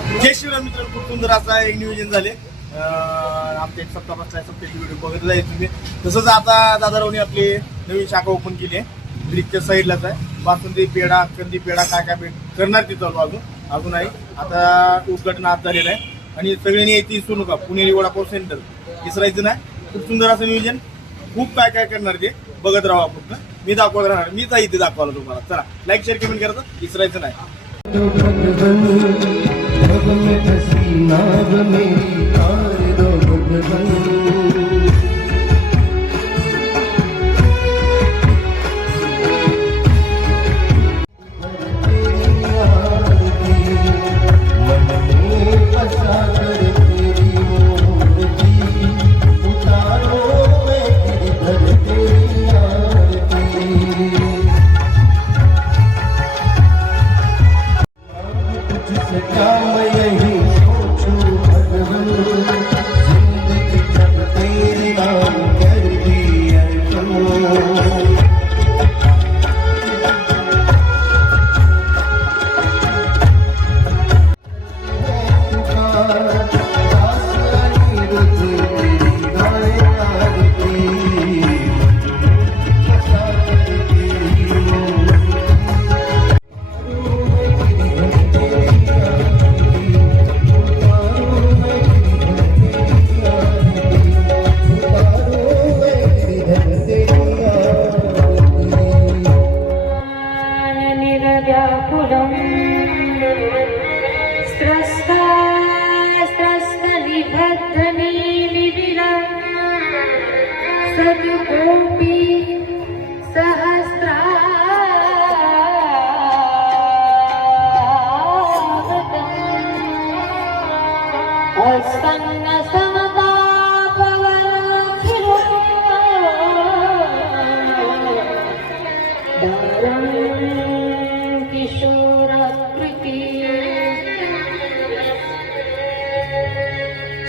जय शिवराम मित्रांनो, खूप सुंदर असा एक नियोजन झाले. आमच्या एक सप्ताह बसला सप्ताहाची व्हिडिओ बघितला आहे तुम्ही. तसंच आता दादारावनी आपली नवीन शाखा ओपन केली आहे. ब्रिजच्या साईडलाच आहे. बासुंदी पेढा, कंदी पेढा काय काय करणार ती चालू अजून आहे. आता उद्घाटन आज झालेलं आहे आणि सगळ्यांनी यायची विसरू नका. पुणेरी वडापाव सेंटर विसरायचं नाही. खूप सुंदर असं नियोजन, खूप काय काय करणार ते बघत राहा. फक्त मी दाखवत राहणार, मीच आहे इथे दाखवायला तुम्हाला. चला लाईक शेअर कमेंट करायचं विसरायचं नाही.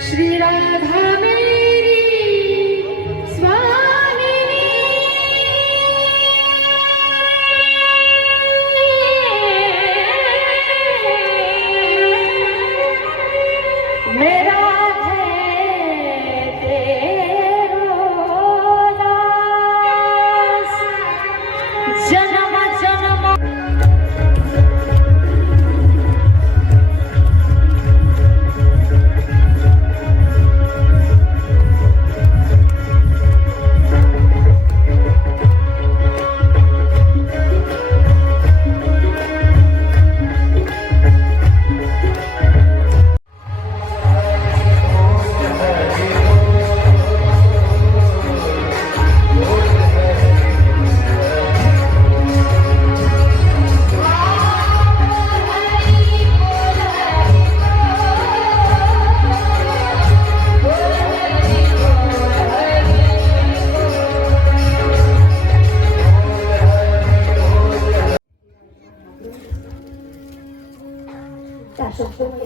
श्री राधा मेरी स्वामिनी, मेरा है तेरो दास, जन्म जन्म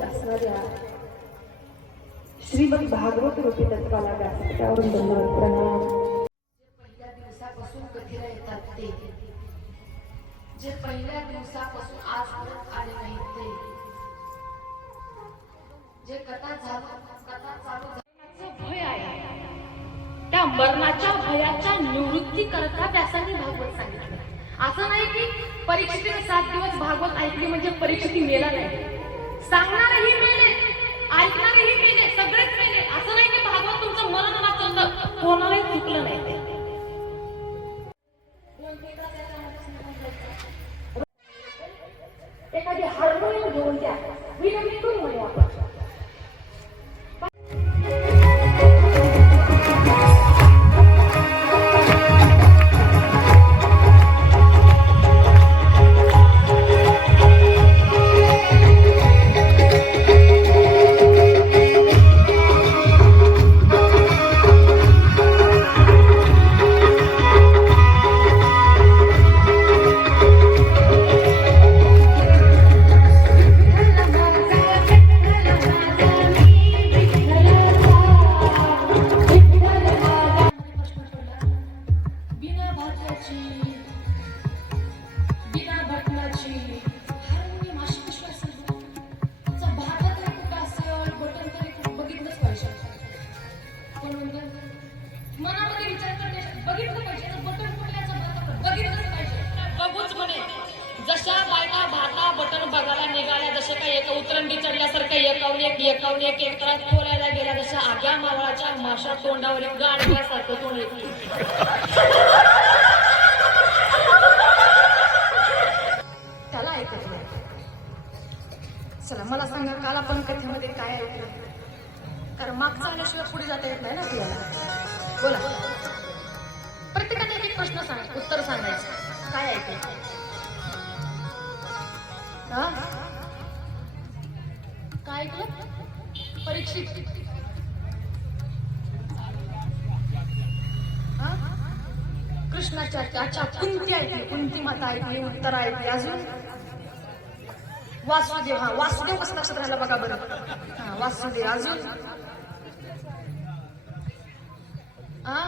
असणाऱ्या श्रीमद भागवत रूपी तत्वाला व्यासपीठावरून दंडवत प्रणाम. पहिल्या दिवसापासून कधीला येतात ते, जे पहिल्या दिवसापासून आजपर्यंत आले नाहीत ते, जे कथा चालू भय आहे, त्या मरणाच्या भयाच्या निवृत्ती करता व्यासाने भागवत सांगितलं. असं नाही की परीक्षेने 7 दिवस भागवत ऐकली म्हणजे परीक्षेने मेला नाही. सांगणारही मेले, ऐकणारही मेले, सगळेच मेले. असं नाही की भागवत तुमचं मरण वाचवलं, कोणालाही चुकलं नाही ते. एखादी हार्मोनियम घेऊन द्या, विनंती करून म्हणे आपण. एकावर एक एकरात बोलायला गेला जशा आग्या मावळाच्या माशा तोंडावर एक गाडव्यासारखं तोंड येते. त्याला ऐकत नाही. चला मला सांगा, काल आपण कथेमध्ये काय ऐकलं? कारण मागचा आल्याशिवाय पुढे जाता येत नाही ना आपल्याला. बोला, प्रत्येकाने एक प्रश्न सांग, उत्तर सांगायचं. काय ऐकलं? हा, काय ऐकलं? परीक्षित हा, कृष्णाच्या अच्छा, कुंती ऐकली, कुंती माता ऐकली, उत्तर ऐकली. अजून वासुदेव. हा, वासुदेव कसं लक्षात राहिला बघा बरं. हा, वासुदेव. अजून हा,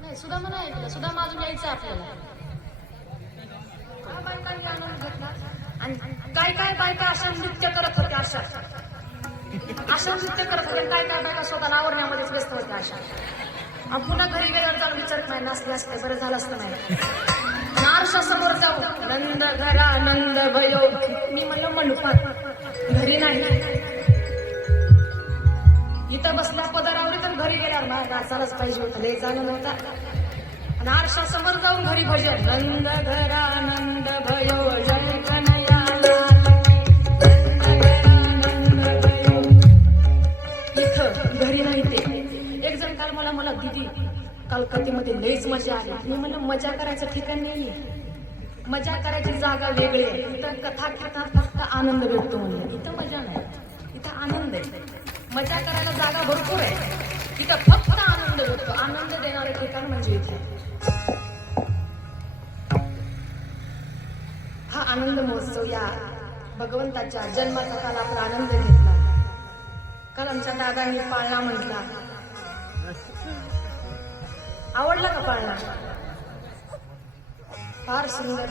नाही सुदामा नाही ऐकलं. सुदामा अजून यायचं आपल्याला. बायकांनी आनंद घेतला आणि काय काय बायका अशा नृत्य करत होत्या. अशा नृत्य करत होत्या. काय काय बायका स्वतः आवरण्यामध्येच व्यस्त होत्या. अशा पुन्हा घरी गेल्यावर जाऊन विचारत नाही, नसले असते बरं झालं असतं नाही. आरशा समोर जाऊ, नंद घरा नंद भयो. मी म्हणलं मंडपात, घरी नाही. इथं बसल्या पदारावर तर घरी गेल्यावर नाचायलाच पाहिजे होतं, लय जाणं नव्हता. आणि आरशा समोर जाऊन घरी भजन, नंद घरा नंद भयो जय कन्हैया लाल, नंद घरा नंद भयो. इथं घरी नाही. ते एक जण काल मला दीदी काल कथेमध्ये लईच मजा आली. मी म्हणलं मजा करायचं ठिकाण नाही, मजा करायची जागा वेगळी आहे. इथं कथा घेतात फक्त आनंद भेटतो म्हणलं. इथं मजा नाही, इथं आनंद आहे. मजा करायला जागा भरपूर आहे, इथं फक्त आनंद भेटतो. आनंद देणारे ठिकाण म्हणजे इथे. हा आनंद महोत्सव, या भगवंताच्या जन्माचा काल आपण आनंद घेतला. काल आमच्या दादांनी पाळणा म्हटला. आवडला का पाळणा? फार सुंदर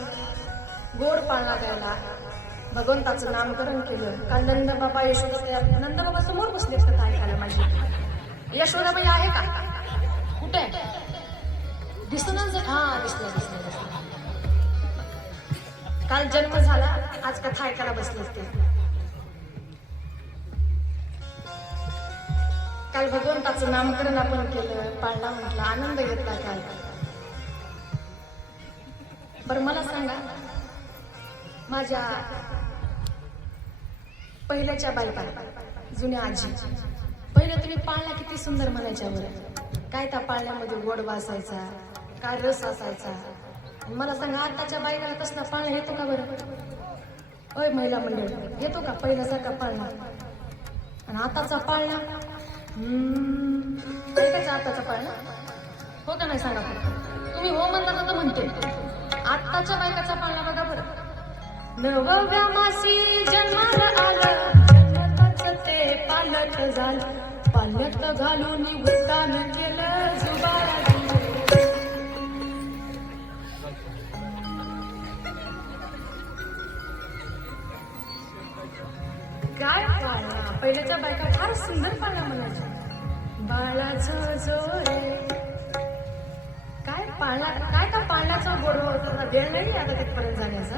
गोड पाळणा गायला, भगवंताचं नामकरण केलं. काल नंदबाबा यशोदा, नंदबाबा समोर बसले कथा ऐकायला माझी. यशोदाबाई आहे का? कुठे दिसणार? हा, दिसलं. काल जन्म झाला, आज कथा ऐकायला बसले असते. काल भगवंताचं नामकरण आपण केलं, पाळणा म्हटला, आनंद घेतला काल. बरं मला सांगा, माझ्या पहिल्याच्या बायका, जुन्या आजी, पहिले तुम्ही पाळणा किती सुंदर म्हणायच्या बरं. काय त्या पाळण्यामध्ये गोड वासायचा, काय रस असायचा. मला सांगा, आताच्या बायकाला कसला पाळणा येतो का बरं? होय महिला मंडळ, येतो का पहिल्यासारखा पाळणा? आणि आताचा पाळणा ऐकायचा. आताचा पाळणा हो का नाही सांगा तुम्ही? हो म्हणता तर म्हणते. आत्ताच्या बायकाचा पाळणा बघा बरं. नवव्या मासी जन्माला आलं, जन्मताच ते पालक झालं, पालक घालून उद्दान केलं, जुबारा काय पाळणा. पहिल्याच्या बायका फार सुंदर पाळणा म्हणायच्या. बाळाचं जोरे, काय पाळणा, काय का पाळण्याचं गोड होतं, देण नाही आता तिथपर्यंत जाण्याचा.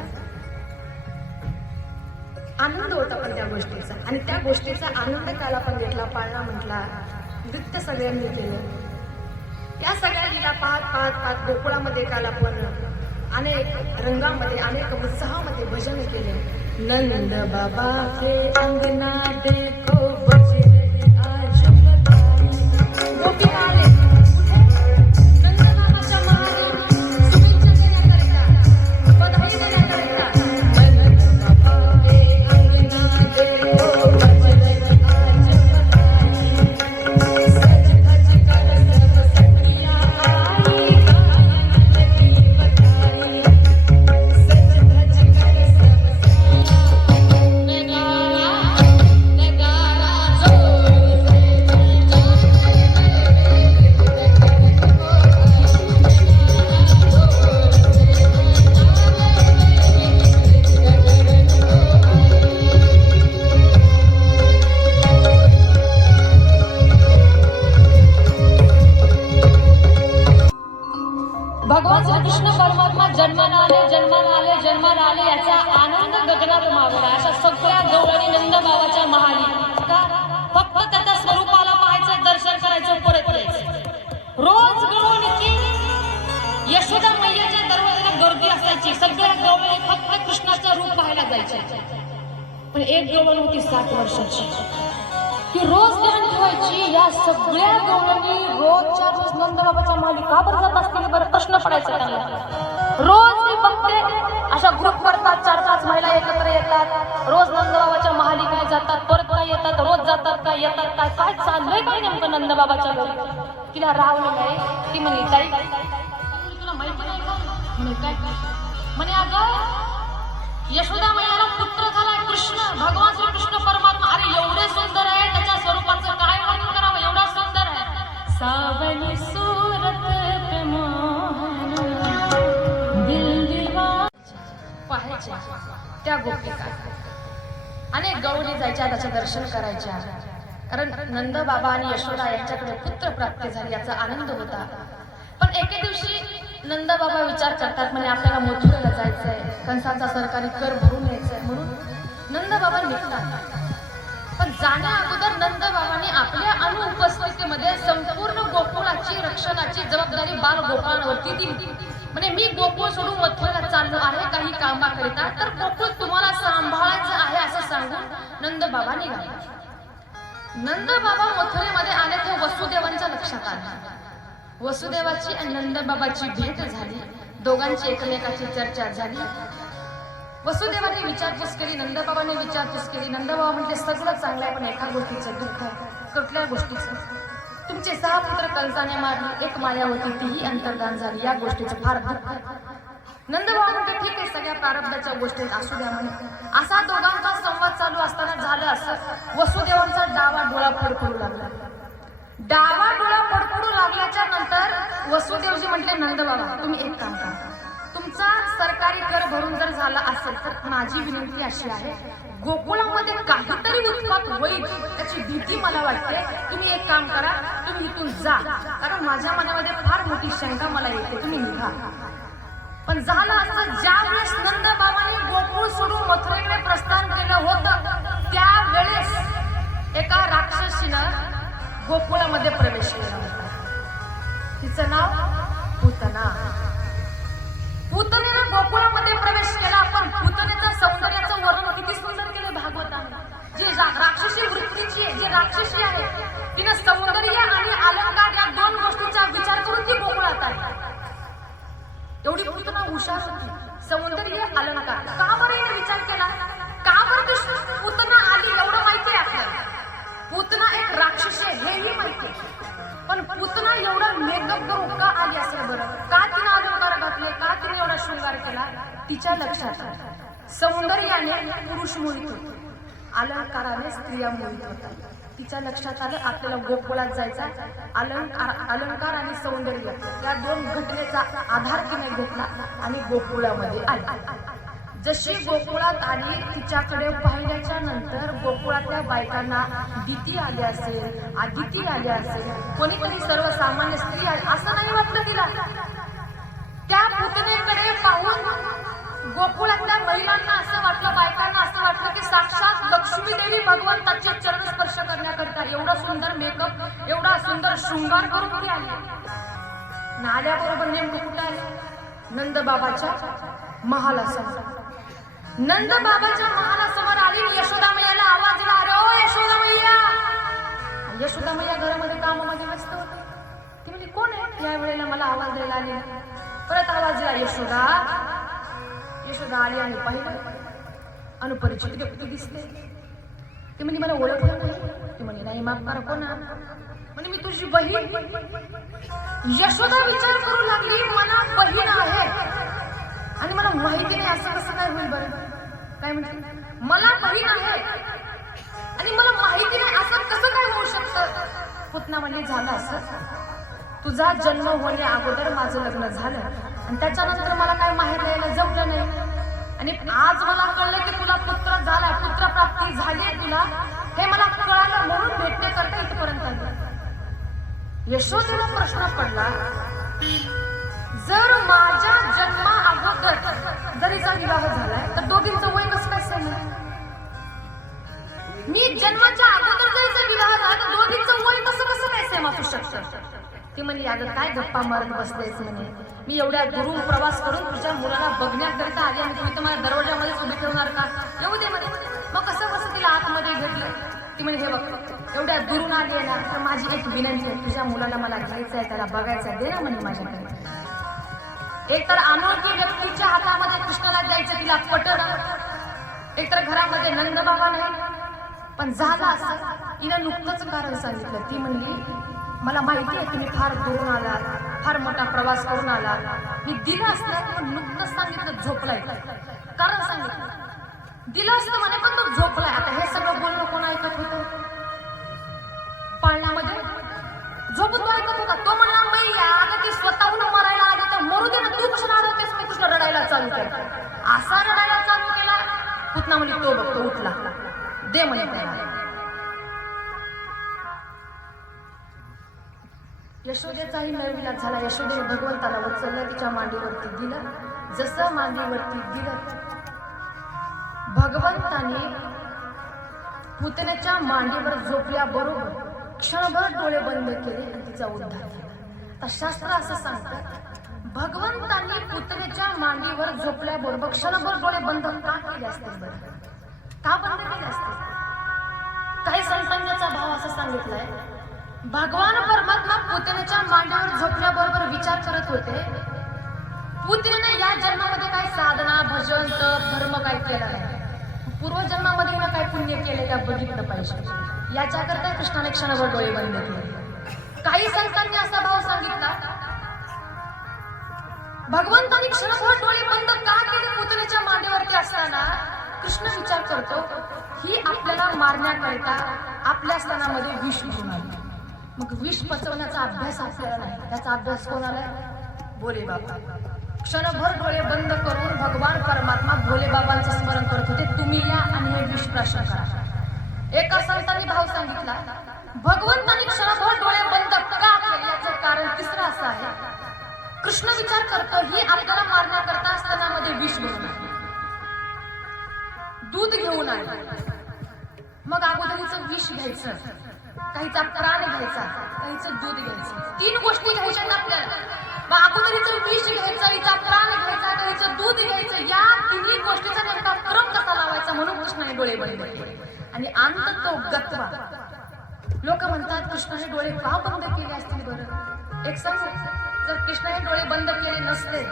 आनंद होता पण त्या गोष्टीचा, आणि त्या गोष्टीचा आनंद काल आपण घेतला. पाळणा म्हटला, नृत्य सगळ्यांनी केलं. या सगळ्या लीला पाहत गोकुळामध्ये काल आपण अनेक रंगामध्ये, अनेक उत्साहामध्ये भजन केले. नंद बाबा के अंगना देखो बजे रही आज बधाई. गोपी आले नंद बाबाच्या महारी शुभेच्छा देण्याकरिता, बधाई देण्याकरिता. नंद बाबा के अंगना देखो बजे रही आज बधाई. सज धज कर सब सखियां आई, गायन लगी बधाई. सज धज कर सब सखियां नगारा जन्माला आले याचा आनंद गगनात मावला. अशा सगळ्या गवळणी नंदबाबाच्या महाली का फक्त त्याच्या स्वरूपाला पाहायचं, दर्शन करायचं, परत यायचं. रोज गवळणीची यशोदा मैयाच्या दरवाजाला गर्दी असायची. सगळ्या गवळणी फक्त कृष्णाचं रूप पाहायला जायचे. पण एक गवळण होती 7 वर्षाची, ती रोज ध्यान ठेवायची. या सगळ्या गवळणी रोजच्या रोज नंदबाबाच्या महाली का बरं जात असतील बरं, प्रश्न पडायचा त्यांना. रोज मी बघते अशा ग्रुप करतात, 4-5 महिला एकत्र येतात, रोज नंदबाबाच्या महाली काय जातात, परत काय येतात, रोज जातात काय येतात, काय काय चाललंय काय नेमकं नंदबाबाच्या घरी. तिला रावलं नाही. ती म्हणे ताई तुला माहिती नाही का? म्हणे काय? म्हणे अगं यशोदा मैयाला पुत्र झाला कृष्ण, भगवान श्री कृष्ण परमात्मा. अरे एवढे सुंदर आहे, त्याच्या स्वरूपाचं काय वर्णन करावं, एवढा सुंदर आहे. सावली सूरत पे मोहन दिल दीवाना पाहायच्या त्या गोपिका. अनेक गवळणी जायच्या, त्याचं दर्शन करायच्या. कारण नंद बाबा आणि यशोदा यांच्याकडे पुत्र प्राप्ती झाली याचा आनंद होता. पण एके दिवशी नंद बाबा विचार करतात, म्हणे आपल्याला मथुरेला जायचंय, कंसाचा सरकारी कर भरून यायचंय. म्हणून नंद बाबा निघतात. पण जाण्या अगोदर नंद बाबांनी आपल्या अनुपस्थितीमध्ये संपूर्ण गोकुळाची रक्षणाची जबाबदारी बाल गोपाळांवरती दिली. म्हणजे मी गोकुळ सोडून मथुरेला चाललो आहे काही कामाकरिता, तर गोकुळ तुम्हाला सांभाळायचं आहे असं सांगून नंद बाबा निघाले. नंद बाबा मथुरेमध्ये आले ते वसुदेवांच्या लक्षात आले. वसुदेवाची आणि नंदबाबाची भेट झाली. दोघांची एकमेकाची चर्चा झाली. वसुदेवाने विचारपूस केली, नंदबाबाने विचारपूस केली. नंदबाबा म्हटले सगळं चांगलं आहे, पण एका गोष्टीचं दुःख आहे. कुठल्या गोष्टीचं? तुमचे 6 पुत्र कंसाने मारले, एक माया होती तीही अंतर्धान झाली, या गोष्टीचं फार दुःख आहे. नंदबाबा म्हणते ठीक आहे, सगळ्या प्रारब्धाच्या गोष्टीत असू द्या म्हणे. असा दोघांचा संवाद चालू असताना झालं असं, वसुदेवांचा डावा डोळा फडफडू लागला. डावा डोळा फडफडू लागल्याच्या नंतर वसुदेवजी म्हटले नंदबाबा तुम्ही एक काम करा, तुमचा सरकारी कर भरून जर झाला असेल तर माझी विनंती अशी आहे, गोकुळामध्ये काहीतरी उत्पात होईल त्याची भीती मला वाटते. तुम्ही एक काम करा, तुम्ही इथून जा, कारण माझ्या मनामध्ये फार मोठी शंका मला येते, तुम्ही निघा. पण झालं असं, ज्या वेळेस नंदबाबांनी गोकुळ सोडून मथुरेकडे प्रस्थान केलं होतं त्यावेळेस एका राक्षसीनं गोकुळामध्ये प्रवेश केला होता. तिचं नाव पूतना. पूतनेनं गोकुळामध्ये प्रवेश केला. पण पूतनेच्या सौंदर्याचं वर्णन किती सुंदर केलं भागवताने. जी राक्षसी वृत्तीची आहे, जी राक्षसी आहे, तिने सौंदर्य आणि अलंकार या 2 गोष्टींचा विचार करून ती गोकुळात आली. एवढी पूतना हुशार होती. सौंदर्य, अलंकार. का बरं हिने विचार केला? का बरं ती पूतना आली एवढं माहिती आहे आपल्याला. पूतना एक राक्षसी आहे हेही माहिती आहे, पण पूतना एवढा मेकअप करून का आली असेल बरं? का तिने अलंकार घातले, का तिने एवढा शृंगार केला? तिच्या लक्षात सौंदर्याने पुरुष मोहित होते, अलंकाराने स्त्रिया मोहित होतात. तिच्या लक्षात आलं आपल्याला गोकुळात जायचा. अलंकार आणि सौंदर्य या 2 घटनेचा आधार तिने घेतला आणि गोकुळामध्ये आली. जशी गोकुळात आली, तिच्याकडे पाहिल्याच्या नंतर गोकुळातल्या बायकांना दिती आली असेल, आदिती आली असेल, कोणीतरी सर्वसामान्य स्त्री आली असं नाही वाटलं तिला. त्या पुतनेकडे पाहून गोकुळातल्या महिलांना असं वाटलं, बायकांना असं वाटलं की साक्षात लक्ष्मी देवी भगवंताचे चरण स्पर्श करण्याकरिता एवढा सुंदर मेकअप, एवढा सुंदर शृंगार करून ती आली. नाल्याबरोबर नेमकं कुठं आहे? नंदबाबाच्या महालासमोर. नंदबाबाच्या महालासमोर आली. यशोदा मैयाला आवाज दिला, अरे ओ यशोदा मैया. यशोदा मैया घरामध्ये कामामध्ये व्यस्त होते. ती म्हणजे कोण आहे या वेळेला मला आवाज द्यायला आली? परत आवाज दिला, यशोदा. यशोदा आली आणि पाहिलं अनुपरिचित व्यक्ती दिसते. ती म्हणजे मला ओळखलं नाही. ती म्हणे नाही माफ करा, कोण? म्हणजे मी तुझी बहीण. यशोदा विचार करू लागली, मला बहीण आहे आणि मला माहिती नाही, असं कसं काय होईल बरं? काय म्हणते? मला बहीण आहे आणि मला माहिती नाही, असं कसं काय होऊ शकतं? पुतना म्हणजे झालं असं, तुझा जन्म होण्या अगोदर माझं लग्न झालं आणि त्याच्यानंतर मला काय माहेर यायला जमलं नाही आणि आज मला कळलं की तुला पुत्र झाला, पुत्रप्राप्ती झाली तुला, हे मला कळालं म्हणून भेटण्याकरता इथपर्यंत आलं. यशोदेला प्रश्न पडला, जर माझ्या जन्मा अगोदर जरीचा विवाह झालाय तर दोघींचं वय कसं काय सेम आहे? मी जन्माच्या अगोदर जरीचा विवाह झाला तर दोघींचं वय कसं काय सेम असू शकतं? ती म्हणली अगं काय गप्पा मारत बसलेस म्हणे, मी एवढ्या दुरून प्रवास करून तुझ्या मुलाला बघण्याकरिता आली आणि तुम्ही तर मला दरवाजामध्ये उभी ठेवणार का? येऊ दे म्हणे. मग कसं तिला आतमध्ये घेतलं. ती म्हणे हे बघ एवढ्या दुरून आली आहे ना तर माझी एक विनंती आहे, तुझ्या मुलाला मला घ्यायचं आहे, त्याला बघायचं आहे, दे ना म्हणे माझ्याकडे. एकतर अनोळखी व्यक्तीच्या हातामध्ये कृष्णाला द्यायचं तिला पटलं, एकतर घरामध्ये नंदबाबा नाही. पण झालं असं, तिनं नुकतंच कारण सांगितलं. ती म्हणली मला माहिती आहे तुम्ही फार दुरून आलात, फार मोठा प्रवास करून आलात, मी दिलं असतं पण नुकतंच सांगितलं झोपलाय. कारण सांगितलं दिलं असतं म्हणे पण तो झोपलाय. आता हे सगळं बोलणं कोण ऐकत होतं? पाळण्यामध्ये झोपून तो ऐकत होता. तो म्हणला मैया अगं ती स्वतःहून मरायला आली तर मरू दे ना, तू कशाला अडवतेस? मी कृष्ण रडायला चालू केला. असा रडायला चालू केला. पुतना म्हणे तो बघ तो उठला, दे म्हणे त्याला. यशोदेचाही नळविलाप झाला. यशोदेने भगवंताला उचललं, तिच्या मांडीवरती दिलं. जसं मांडीवरती दिलं भगवंताने पुतण्याच्या मांडीवर झोपल्याबरोबर क्षणभर डोळे बंद केले आणि तिचा उद्धार झाला. तर शास्त्र असं सांगतं भगवंतांनी पुतण्याच्या मांडीवर झोपल्याबरोबर क्षणभर डोळे बंद का केले असतील? बरं का बंद केले असतील? काही संतांचा भाव असं सांगितलाय भगवान परमात्मा पुतण्याच्या मांडीवर झोपल्याबरोबर विचार करत होते पुतण्याने या जन्मामध्ये काय साधना भजन तप धर्म काय केला नाही, पूर्वजन्मामध्ये ना काय पुण्य केले का बघितलं पाहिजे. याच्याकरता कृष्णाने क्षणभर डोळे बंद केले. काही संतांनी असा भाव सांगितला भगवंतांनी क्षणभर डोळे बंद का केले पुतण्याच्या मांडीवरती असताना? कृष्ण विचार करतो ही आपल्याला मारण्याकरिता आपल्या स्थानामध्ये विष घेऊन आली. मग विष पचवण्याचा अभ्यास आपल्याला नाही, त्याचा अभ्यास कोणाला? भोले बाबा. क्षणभर डोळे बंद करून भगवान परमात्मा भोले बाबांचं स्मरण करत होते, तुम्ही या आणि हे विष प्राशन करा. एका संतांनी भाव सांगितला भगवंतांनी क्षणभर डोळे बंद का केले याचं कारण तिसरं असं आहे कृष्ण विचार करतो ही आपल्याला मारण्याकरता स्तनामध्ये विष घेऊन आली, दूध घेऊन आली. मग अगोदरीचं विष घ्यायचं, काहीचा प्राण घ्यायचा, काहीचं दूध घ्यायचं. 3 गोष्टी घ्यायच्या आपल्याला. मग अगोदरीचं विष घ्यायचं, हिचा प्राण घ्यायचा, काहीचं दूध घ्यायचं. या 3 गोष्टीचा नेमका क्रम कसा लावायचा म्हणून कृष्णाने डोळे बंद केले. आणि अंत तो गत्वा. लोक म्हणतात कृष्णाने डोळे का बंद केले असतील? बरं एक सांगू, जर कृष्णाने डोळे बंद केले नसते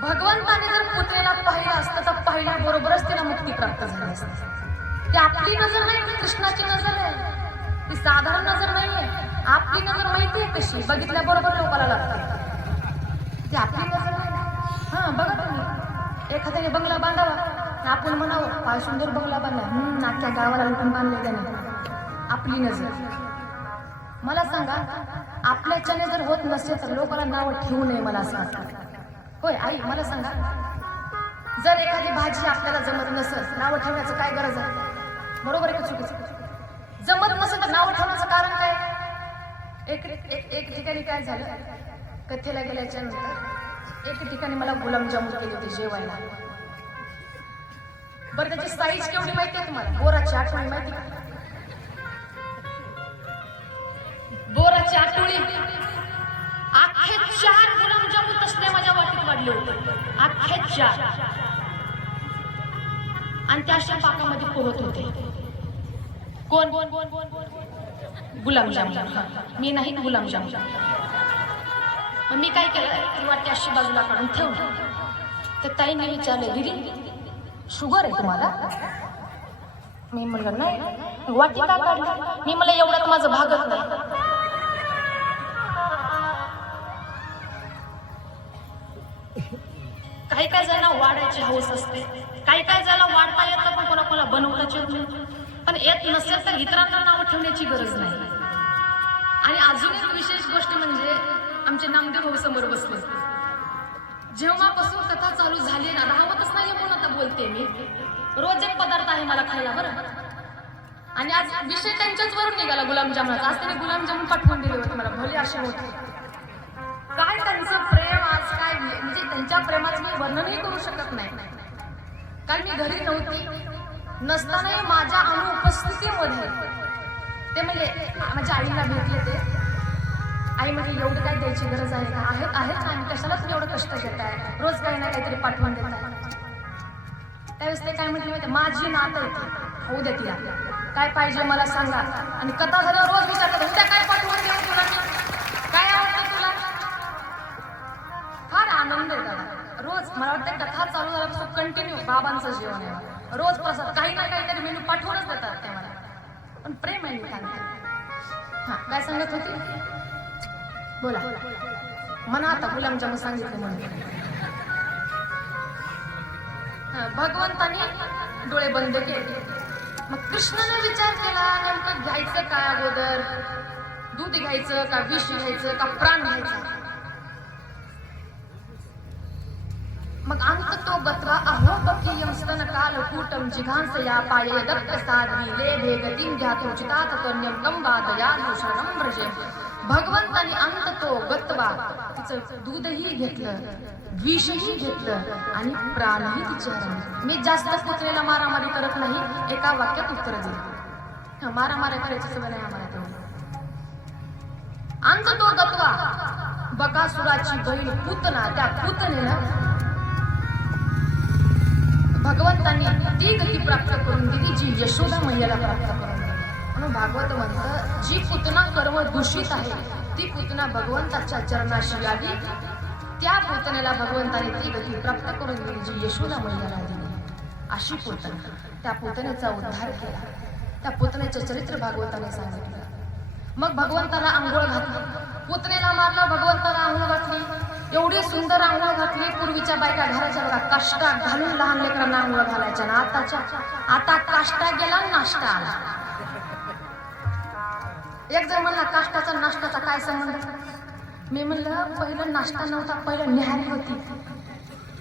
भगवंताने जर पुतळेला पाहिलं असतं तर पाहिल्याबरोबरच तिला मुक्ती प्राप्त झाली असते. ती आपली नजर नाही, ती कृष्णाची नजर आहे. ती साधारण नजर नाहीये. आपली नजर माहितीये कशी, बघितल्याबरोबर लोकाला लागते. ती आपली नजर नाही. हा बघा तुम्ही एखाद्याने बंगला बांधावा, आपण म्हणावं काय सुंदर बंगला बांधला, अख्ख्या गावाला लुटून बांधले त्याने. आपली नजर. मला सांगा आपल्याच्याने जर होत नसेल तर लोकांना नाव ठेवू नये, मला असं वाटतं. होय आई मला सांगा, जर एखादी भाजी आपल्याला जमत नसेल नाव ठेवण्याचं काय गरज आहे? बरोबर आहे का चुकीचं? जमत नसेल तर नाव ठेवण्याचं कारण काय? एक ठिकाणी काय झालं, कथेला गेल्याच्या नंतर एक ठिकाणी मला गुलाबजामुन केले होते जेवायला. बरं त्याची साईज केवढी माहिती आहे तुम्हाला? बोराची आठवणी माहिती का? बोराची आठवणी. अख्खे 4 गुलाबजामुन तसले माझ्या वाटीत वाढले होते. अख्खे 4. आणि त्या अशा पाकामध्ये पोहत होते. कोण? गुलाबजामुन. मी नाही गुलाबजामुन. मग मी काय केलं, ती वाटी अशी बाजूला काढून ठेवली. तर ताईने विचारले दीदी शुगर आहे तुम्हाला? मी म्हणलं नाही. वाटी का काढली? मी मला एवढ्यात माझं भागत नाही. काही काय जणांना वाढायची हौस असते, काही काय जणांना वाढता येतं पण कोणाकोणाला बनवताच येत नाही. पण येत नसेल तर इतरांना नाव ठेवण्याची गरज नाही. आणि अजून एक विशेष गोष्ट म्हणजे आमचे नामदेव भाऊ समोर बसले. जेव्हापासून कथा चालू झाली ना, राहवतच नाही म्हणून आता बोलते मी. रोज एक पदार्थ आहे मला खायला बरं. आणि आज विषय त्यांच्याच वरून निघाला गुलाबजामुनाचा. आज त्यांनी गुलाबजामुन पाठवून दिले होते मला, भले असे होते. काय त्यांचं प्रेम आज काय म्हणजे त्यांच्या प्रेमाचं मी वर्णनही करू शकत नाही. कारण मी घरी नव्हती, नसतानाही माझ्या अनुपस्थितीमध्ये ते म्हणजे माझ्या आईला भेटले. ते आई म्हणजे एवढं काय द्यायची गरज आहे का? आहेत ना, आम्ही कशालाच एवढं कष्ट घेत आहे, रोज काही ना काहीतरी पाठवून देत आहे. त्यावेळेस ते काय म्हटले माहिती, माझी नात आहे ती, होऊ दे तिला, काय पाहिजे मला सांगा. आणि कथा झाल्यावर रोज विचारतात, उद्या काय पाठवून देऊ तुला, काय आवडतं तुला. फार आनंद आहे दादा. रोज मला वाटतं कथा चालू झाल्यापासून कंटिन्यू बाबांचं जेवण आहे. रोज प्रसाद काही ना काहीतरी मेनू पाठवूनच देतात ते मला. पण प्रेम आहे. मी हा काय सांगत होती, बोला म्हणा आता. गुलामजाम सांगितलं म्हणून भगवंतानी डोळे बंद केले. मग कृष्णाने विचार केला, नेमकं घ्यायचं काय अगोदर, दूध घ्यायचं का विष घ्यायचं का प्राण घ्यायचा. मग अंत तो गत्वा अहो बकीयम स्तन काल कूटम जिघांस या पाये दत्त साध्वी ले भेगतीं घ्यातो चितात कन्यम कंबादया शरणं व्रजे. भगवंतानी अंत तो गत्वा, तिचं दूधही घेतलं, विषही घेतलं आणि प्राणही तिच्या हरवले. मी जास्त पुतळेला मारामारी करत नाही, एका वाक्यात उत्तर दिलं. मारामारी करायची सवय नाही आम्हाला तेवढी. अंत तो गत्वा, बकासुराची बहीण पूतना, त्या पूतनेनं भगवंतांनी ती गती प्राप्त करून दिली जी यशोदा मैयाला प्राप्त करून दिली. म्हणून भागवत म्हणतं, जी पूतना कर्म दूषित आहे ती पूतना भगवंताच्या चरणाशी आली, त्या पूतनेला भगवंताने ती गती प्राप्त करून दिली जी यशोदा मैयाला दिली. अशी पूतना, त्या पूतनेचा उद्धार केला. त्या पूतनेचे चरित्र भागवताने सांगितलं. मग भगवंताला आंघोळ घातली, पूतनेला मारलं, भगवंताला आंघोळ घातली. एवढी सुंदर आंघोळ घातली. पूर्वीच्या बायका घराच्या बघा काष्टा घालून लहान लेकरांना आंघोळ घालायच्या ना. आता काष्टा गेला, नाश्ता आला. एक जण म्हणला काष्टाचा नाश्त्याचा काय संबंध. मी म्हणलं पहिलं नाश्ता नव्हता, पहिलं न्याहारी होती.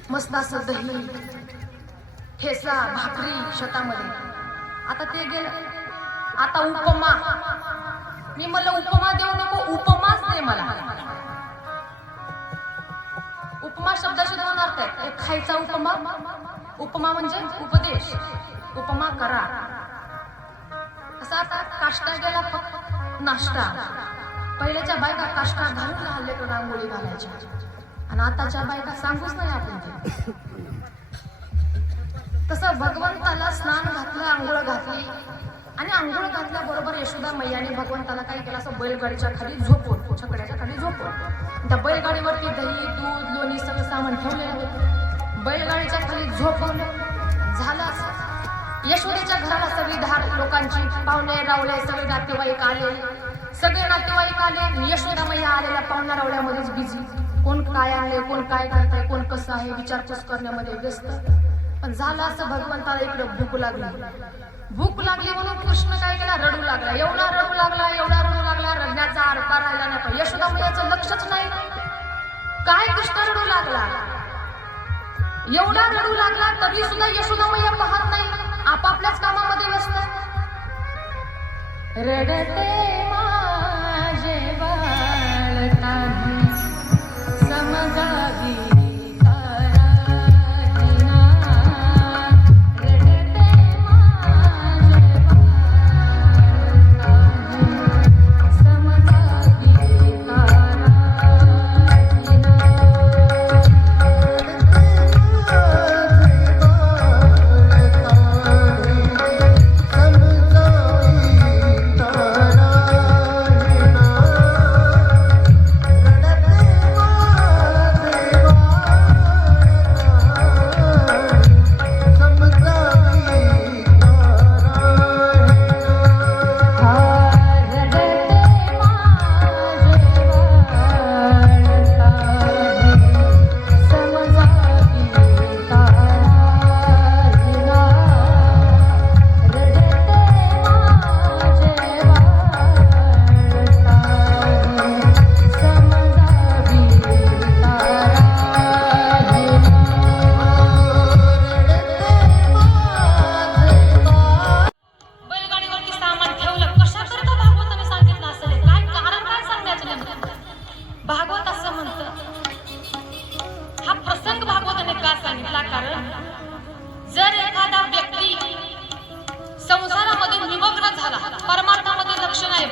मस्त असं दही ठेसा भाकरी शेतामध्ये. आता ते गेलं, आता उपमा. मी म्हणलं उपमा देऊ नको, उपमाच दे मला. उपमा शब्दाचे दोन अर्थ आहेत, एक खायचा उपमा, उपमा म्हणजे उपदेश, उपमा करा. असा आता काष्टा गेला फक्त नाश्ता. पहिल्याच्या बायका काष्टा घालून लहान लेकरांना आंघोळी घालायच्या आणि आताच्या बायका सांगूच नाही आपण ते. तसं भगवंताला स्नान घातलं, आंघोळ घातली आणि आंघोळ घातल्याबरोबर यशोदा मैयाने भगवंताला काय केलं, असं बैलगाडीच्या खाली झोपवलं, छकड्याच्या खाली झोपवलं. त्या बैलगाडीवरती दही दूध लोणी सगळं सामान ठेवलेलं होतं. बैलगाडीच्या खाली झोपवलं. झालं असं, यशोदेच्या घराला सगळी धार लोकांची, पाहुणे रावळे सगळे नातेवाईक आले. सगळे नातेवाईक आले. यशोदा मैया आलेल्या पाहुण्या रावळ्यामध्येच बिझी. कोण काय आहे, कोण काय करताय, कोण कसं आहे विचारपूस करण्यामध्ये व्यस्त. पण झालं असं, भगवंताला इकडे भूक लागली. भूक लागली म्हणून कृष्ण काय केला, रडू लागला. एवढा रडू लागला, रडण्याचा आरपा राहिला नाही. पण यशोदा मैयाचं लक्षच नाही. काय कृष्ण रडू लागला, एवढा रडू लागला तरी सुद्धा यशोदा मैया पाहत नाही, आपापल्याच कामामध्ये व्यस्त. रडते माझे बाळ तान्हे समजावी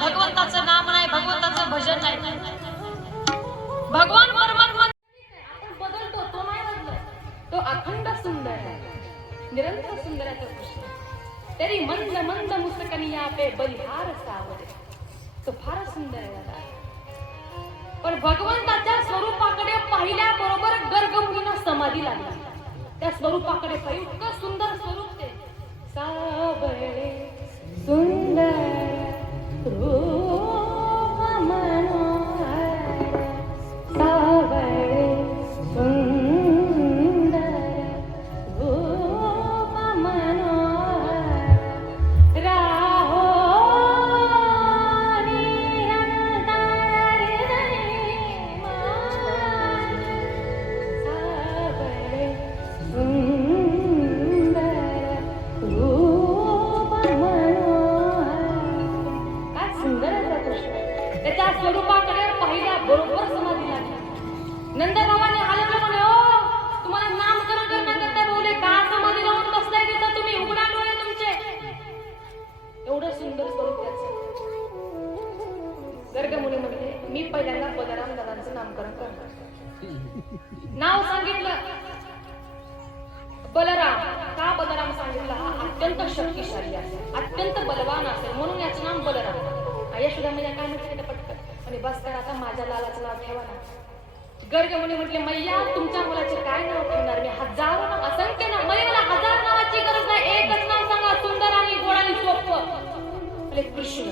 भगवंताचं नाम नाही, भगवंताचं भजन नाही. भगवान परमात्मा आपण बदलतो, तो नाही बदलत. तो अखंड सुंदर आहे, निरंतर सुंदर आहे तो कृष्ण. तरी मंद मंद मुस्कनिया पे बलिहार सावरे, तो फार सुंदर आहे दादा. पण भगवंताच्या स्वरूपाकडे पाहिल्याबरोबर गर्गमुनीला समाधी लागली. त्या स्वरूपाकडे पाहिलं, इतकं सुंदर स्वरूप ते. सावळे सुंदर रूप मनोहर, सावळे सुंदर रूप मनोहर, राहो स्वरूपाकडे पाहिल्या बरोबर समाधी लागली. नंदबाबांनी हालवलं म्हणे, ओ तुम्हाला नामकरण करण्याकरता बोलले, का समाधी लावून बसलाय तिथं तुम्ही, उघडा डोळे तुमचे. एवढं सुंदर स्वरूप त्याचं. गर्गमुनी म्हणले, मी पहिल्यांदा बलराम दादांचं नामकरण करणार. नाव सांगितलं बलराम. का बलराम सांगितलं? हा अत्यंत शक्तिशाली असेल, अत्यंत बलवान असेल, म्हणून याचं नाम बलराम. यशोदा मैया काय म्हटलं पटकन, आणि बस कर आता, माझ्या लालाचं नाव ठेवा ना. गर्गमुनी म्हटले, मैया तुमच्या मुलाचे काय नाव ठेवणार मी? हजारो असंख्य नाव. मला 1000 नावाची गरज नाही, एकच नाव सांगा, सुंदर आणि गोड आणि सोपं. म्हणजे कृष्ण.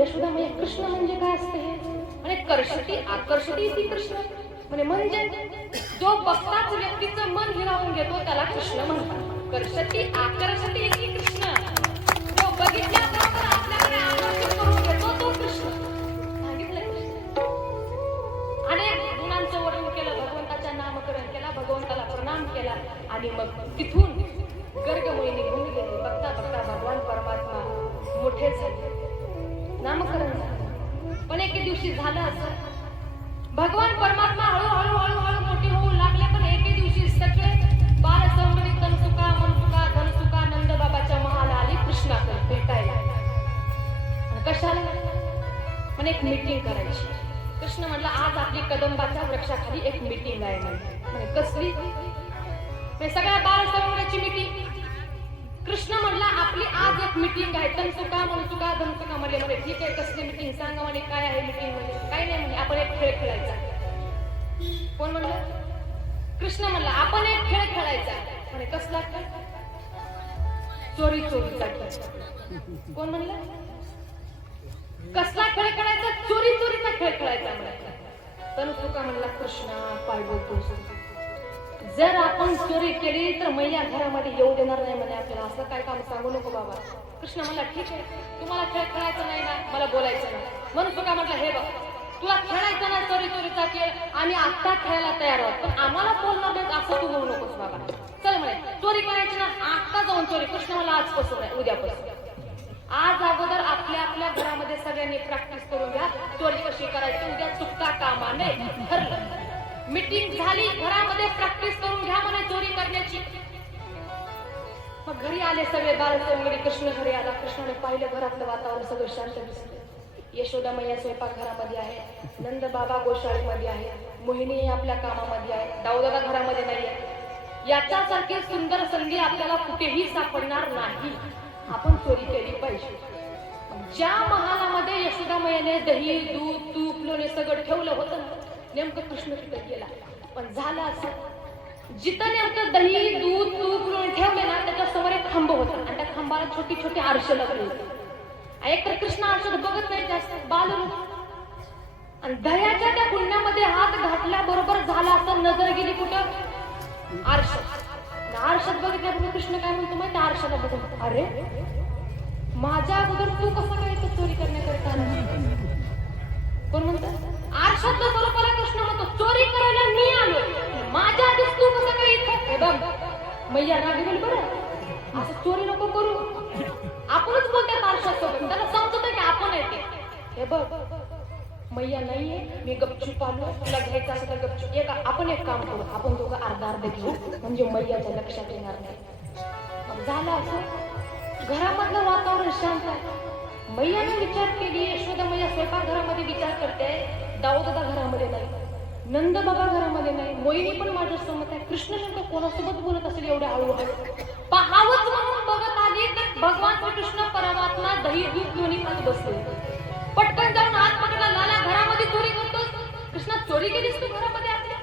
यशोदा मैया, कृष्ण म्हणजे काय असते हे? आणि कर्षती आकर्षती ती कृष्ण म्हणजे जो बघताच व्यक्तीचं मन हिरावून घेतो त्याला कृष्ण म्हणतात. कर्षती आकर्षती ती कृष्ण. जो बघितल्याबरोबर आपल्याकडे आकर्षित करून घेतो तो कृष्ण. सांगितलं कृष्ण. अनेक गुणांचं वर्णन केलं, भगवंताच्या नामकरण केला, भगवंताला प्रणाम केला, आणि मग तिथून गर्गमुनी निघून गेले. बघता बघता भगवान परमात्मा मोठे झाले, नामकरण झालं. पण एके दिवशी झालं असं, भगवान परमात्मा हळूहळू हळूहळू मोठे होऊ लागले. पण एके दिवशी सगळे बाल सौंदर्य, तनसुका, मनसुका, धनसुका नंद बाबाच्या महाला आली कृष्णाकडे भेटायला. कशाला? पण एक मीटिंग करायची. कृष्ण म्हणला, आज आपली कदंबाच्या वृक्षाखाली एक मीटिंग आहे. म्हणजे कसली? सगळ्या बाल सौंदर्याची मीटिंग. कृष्ण म्हणला, आपली आज एक मीटिंग आहे. तनसुका, मनसुका, धनसुका म्हणले. म्हणजे ठीक आहे, कसली मीटिंग सांगा म्हणे, काय आहे मीटिंग मध्ये? काही नाही म्हणे, आपण एक खेळ खेळायचा. कोण म्हणलं? कृष्ण म्हणला, आपण एक खेळ खेळायचा. म्हणे कसला खेळ? चोरी चोरीचा खेळ. कोण म्हणलं? कसला खेळ खेळायचा? चोरी चोरीचा खेळ खेळायचा म्हणे. तनसुका म्हणला, कृष्णा काय बोलतो? जर आपण चोरी केली तर मैया घरामध्ये येऊ देणार नाही म्हणे आपल्याला. असं काय काम सांगू नको बाबा. कृष्ण म्हणला, ठीक आहे, तुम्हाला खेळ खेळायचा नाही ना, मला बोलायचं नाही. म्हणून तुका म्हटलं, हे बघ, तुला खेळायचं ना चोरी चोरीचा खेळ, आम्ही आत्ता खेळायला तयार आहोत, पण आम्हाला बोलणार नाही असं तू म्हणू नकोस बाबा. चल म्हणे, चोरी करायची ना, आत्ता जाऊन चोरी. कृष्ण मला आजपासून नाही, उद्यापासून. आज अगोदर आपल्या आपल्या घरामध्ये सगळ्यांनी प्रॅक्टिस करून घ्या, चोरी कशी करायची. उद्या चुकता कामा नये. ठरलं. मीटिंग झाली, घरामध्ये प्रॅक्टिस करून घ्या म्हणे चोरी करण्याची. मग घरी आले सगळे बाळ सौंदर्य. कृष्ण घरी आला. कृष्णाने पाहिलं घरातलं वातावरण सगळं शांत दिसलं. यशोदा मैया स्वयंपाक घरामध्ये आहे, नंद बाबा गोशाळेमध्ये आहे, मोहिनी आपल्या कामामध्ये आहे, दाऊदादा घरामध्ये नाही आहे. याच्यासारखी सुंदर संधी आपल्याला कुठेही सापडणार नाही. आपण चोरी केली पाहिजे. ज्या महालामध्ये यशोदा मैयाने दही, दूध, तूप, लोणे सगळं ठेवलं होतं ना, नेमकं कृष्ण तिथं गेला. पण झालं असं, जिथं नेमकं दही, दूध, तूप, लोणे ठेवले ना, त्याच्या समोर एक खांब होता, आणि त्या खांबाला छोटी छोटी आरशे लागली होती. एक तर कृष्ण आरशात बघत नाही जास्त, बालरूप. आणि दह्याच्या त्या कुंडामध्ये हात घातल्याबरोबर झाला असं, नजर गेली कुठं? आरशात. आरशात बघितल्याबरोबर कृष्ण काय म्हणतो माहिती? आरशाला बघून, अरे माझ्या अगोदर तू कसं काय इथं चोरी करण्याकरता आला? कोण म्हणतात? आरशातल्या स्वरूपाला कृष्ण म्हणतो, चोरी करायला मी आलो, माझ्या आधीच तू कसं काय इथं? हे बघ, मैया रागवेल बरं, असं चोरी नको करू. आपणच बोलतात आरशासोबत, त्याला समजत की आपण येते. हे बघ, मैया नाहीये, मी गपचूप आलो, तुला घ्यायचं असं तर गपचूप. आपण एक काम करू, आपण दोघं अर्धा अर्ध घेऊ, म्हणजे मैयाच्या लक्षात येणार नाही. झालं असं, घरामधलं वातावरण शांत आहे. मैयाने विचार केली, यशोदा मैया स्वयंपाकघरामध्ये विचार करते, दाऊदादा घरामध्ये नाही, नंद बाबा घरामध्ये नाही, मोहिनी पण माझ्या सोबत आहे, कृष्ण नेमकं कोणासोबत बोलत असेल एवढ्या हळूहळू पाहावंच म्हणून बघत आली तर भगवान श्रीकृष्ण परमात्मा दही दूध दोन्ही खात बसले. पटकन जाऊन हात पकडला, लाला घरामध्ये चोरी करतोस, कृष्णा चोरी केलीस तू घरामध्ये आपल्या?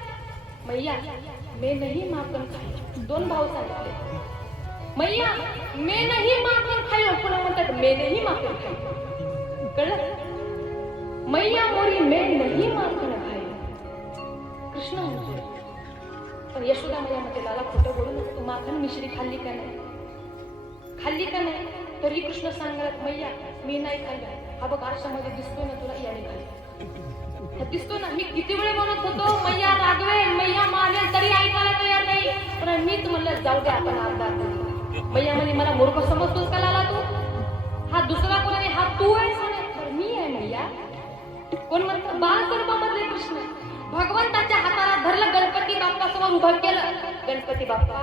मैया मैं नहीं माखन खाई, दोन भाऊ सांगितले. मैया मैं नहीं माखन खाई, पुन्हा म्हणतात मैं नहीं माखन खाई. कळलं? मैया मोरी मैं नहीं माखन खाई. कृष्ण म्हणतोय, पण यशोदा मैया मध्ये लाला खोटं बोलू नको, तू माखन मिश्री खाल्ली का नाही? खाल्ली का नाही? तरी कृष्ण सांगत, मैया मी नाही खाल्ला, हा बघ आरशामध्ये दिसतोय ना तुला, याने खाल्ला दिसतो ना. मी किती वेळ म्हणत होतो मैया रागवेल, मैया मारेल, तरी ऐकायला तयार नाही. पण मीच म्हणलं जाऊ दे आपण अर्धा. मैया म्हणे मला मूर्ख समजतोस का लाला तू? हा दुसरा कोण आहे? हा तू आहेस म्हणे. तर मी आहे मैया. कोण म्हणतो? बाल स्वरूपामधले कृष्ण भगवंताच्या हाताला धरलं, गणपती बाप्पा समोर उभं केलं. गणपती बाप्पा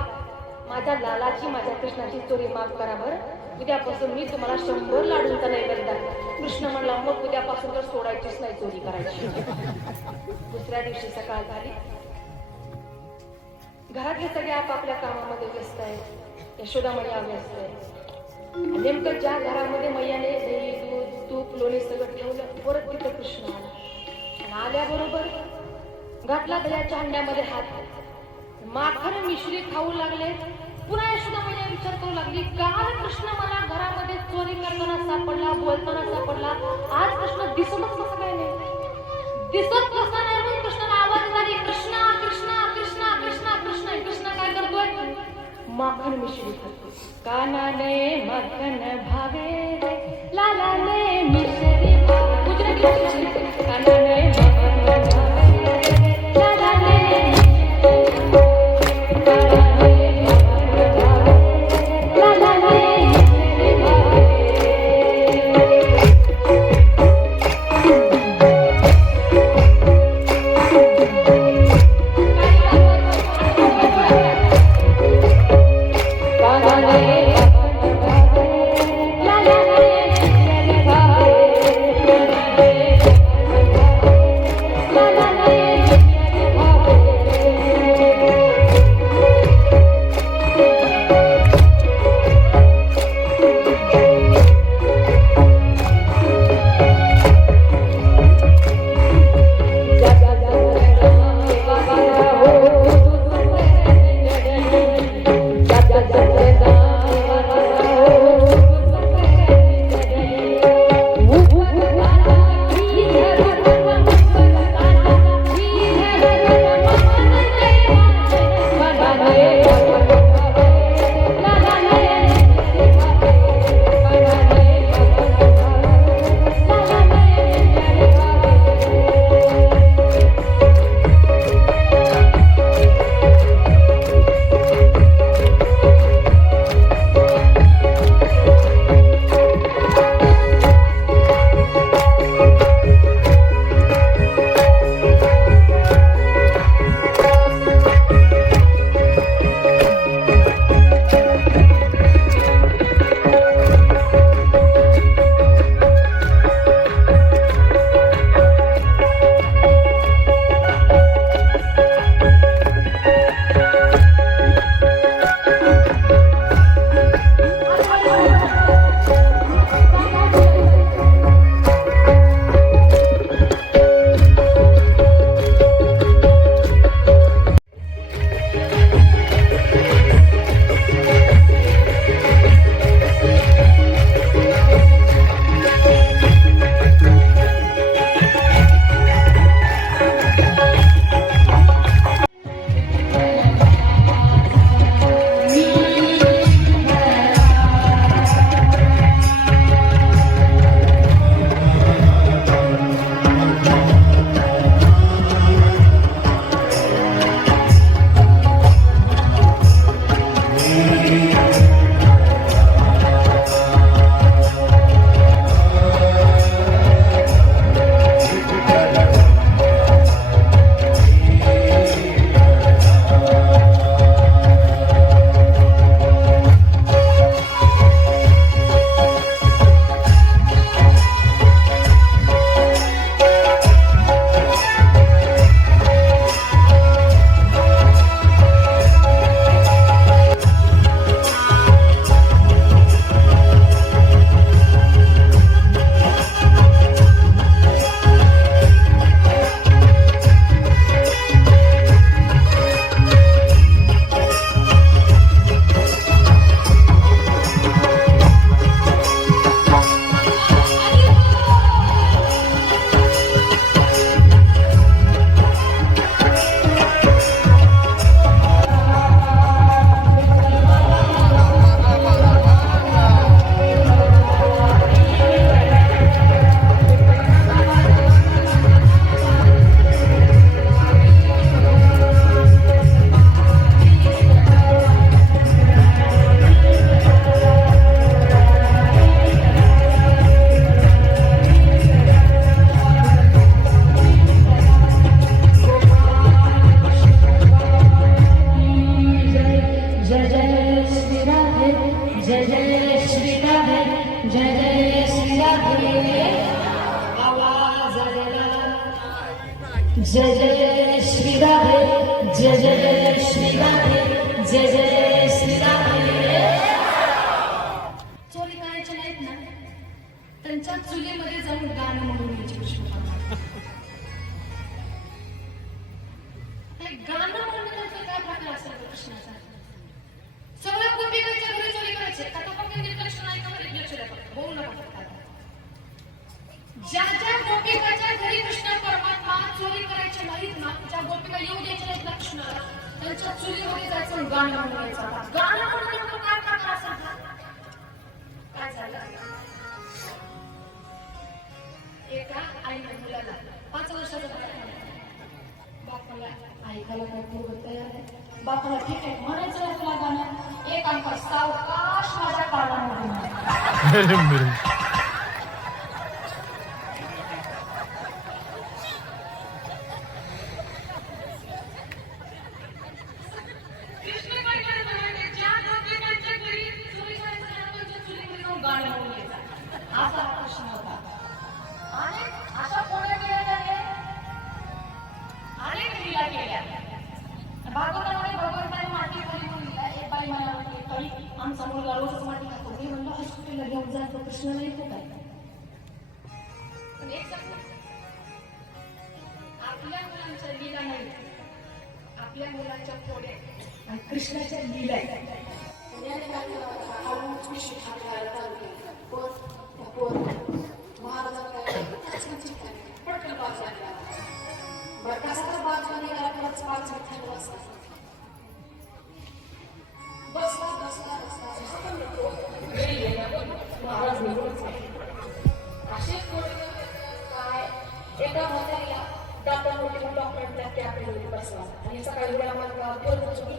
माझ्या लालाची, माझ्या कृष्णाची चोरी माफ करा बरं, उद्यापासून मी तुम्हाला 100 लाडूंचा नैवेद्य. कृष्ण म्हणला मग उद्यापासून तर सोडायचीच नाही, चोरी करायची. दुसऱ्या दिवशी सकाळ झाली, घरातले सगळे आपापल्या कामामध्ये व्यस्त आहेत, यशोदा मैया व्यस्त आहे. नेमकं ज्या घरामध्ये मैयाने दही दूध तूप लोणी सगळं ठेवलं, परत तिथं कृष्ण आला. आणि आल्याबरोबर घातला दह्याच्या हंड्यामध्ये हात, माखन मिश्री खाऊ लागले. पुन्हा यशोदा मैया विचार करू लागली, काल कृष्ण मला घरामध्ये चोरी करताना सापडला, बोलताना सापडला, आज कृष्ण दिसतच कसं काय नाही? दिसत कसं नाही म्हणून कृष्णाला आवाज झाली, कृष्णा कृष्णा कृष्णा कृष्णा कृष्ण. कृष्ण काय करतोय? माखन मिश्री खातो. कानाने माखन भावे रे, लालाने मिश्री भावे. गुजराती कानाने माखन भावे रे, लालाने la la जय जय श्री राधे जय जय श्री राधे आवाज आलेला जय जय श्री राधे जय जय श्री राधे जय जय श्री राधे चोरी करायचे नाहीत ना त्यांच्या चुलीमध्ये जाऊन गाणं म्हणून यायचे कृष्ण गाणं म्हणण्याचा काय प्रकार असेल कृष्णाचा सगळ्या गोपिकांच्या घरी चोरी करायचे आता फक्त निर्लक्ष नाही का निर्लक्ष होऊ नका ज्या ज्या गोपिकाच्या घरी कृष्ण परमात्मा चोरी करायचे नाहीत ना ज्या गोपिका येऊ द्यायच्या नाहीत ना कृष्णाला त्यांच्या चुलीमध्ये जायचं गाणं म्हणायचं गाणं म्हणण्याचा काय प्रकार असेल काय झालं एका आईने मुलाला 5 वर्षाचा बापाला ऐकायला काय पूर्व तयार आहे बापाला ठीक आहे म्हणायचं आहे तुला गाणं एक अंक सावकाश माझ्या कानामध्ये कृष्ण काय करत आहे ज्या गोपिकांच्या घरी चोरी करायचं त्यांच्या चुलीमध्ये जाऊन गाणं म्हणून यायचं असा हा कृष्ण होता आणि अशा कोण्या केल्या त्याने अनेक लीला केल्या भागवतामध्ये भगवंताने माती खाली म्हणून दिला एक बाई मला म्हटली काही आमचा मुलगा रोजच माती खातो मी म्हणलं हॉस्पिटलला घेऊन जातो कृष्ण नाही होत आहे पण एक सांग आपल्या मुलांच्या लीला नाही आपल्या मुलांच्या फोड्या आणि कृष्णाच्या लीला बरकासाचा बाज बनेगा खरंच 5 मिनिटं बसला महाराज असे काय एका म्हातारीला डॉक्टरांच्या कॅबमध्ये बसला आणि सकाळी उद्या मला बोलत होती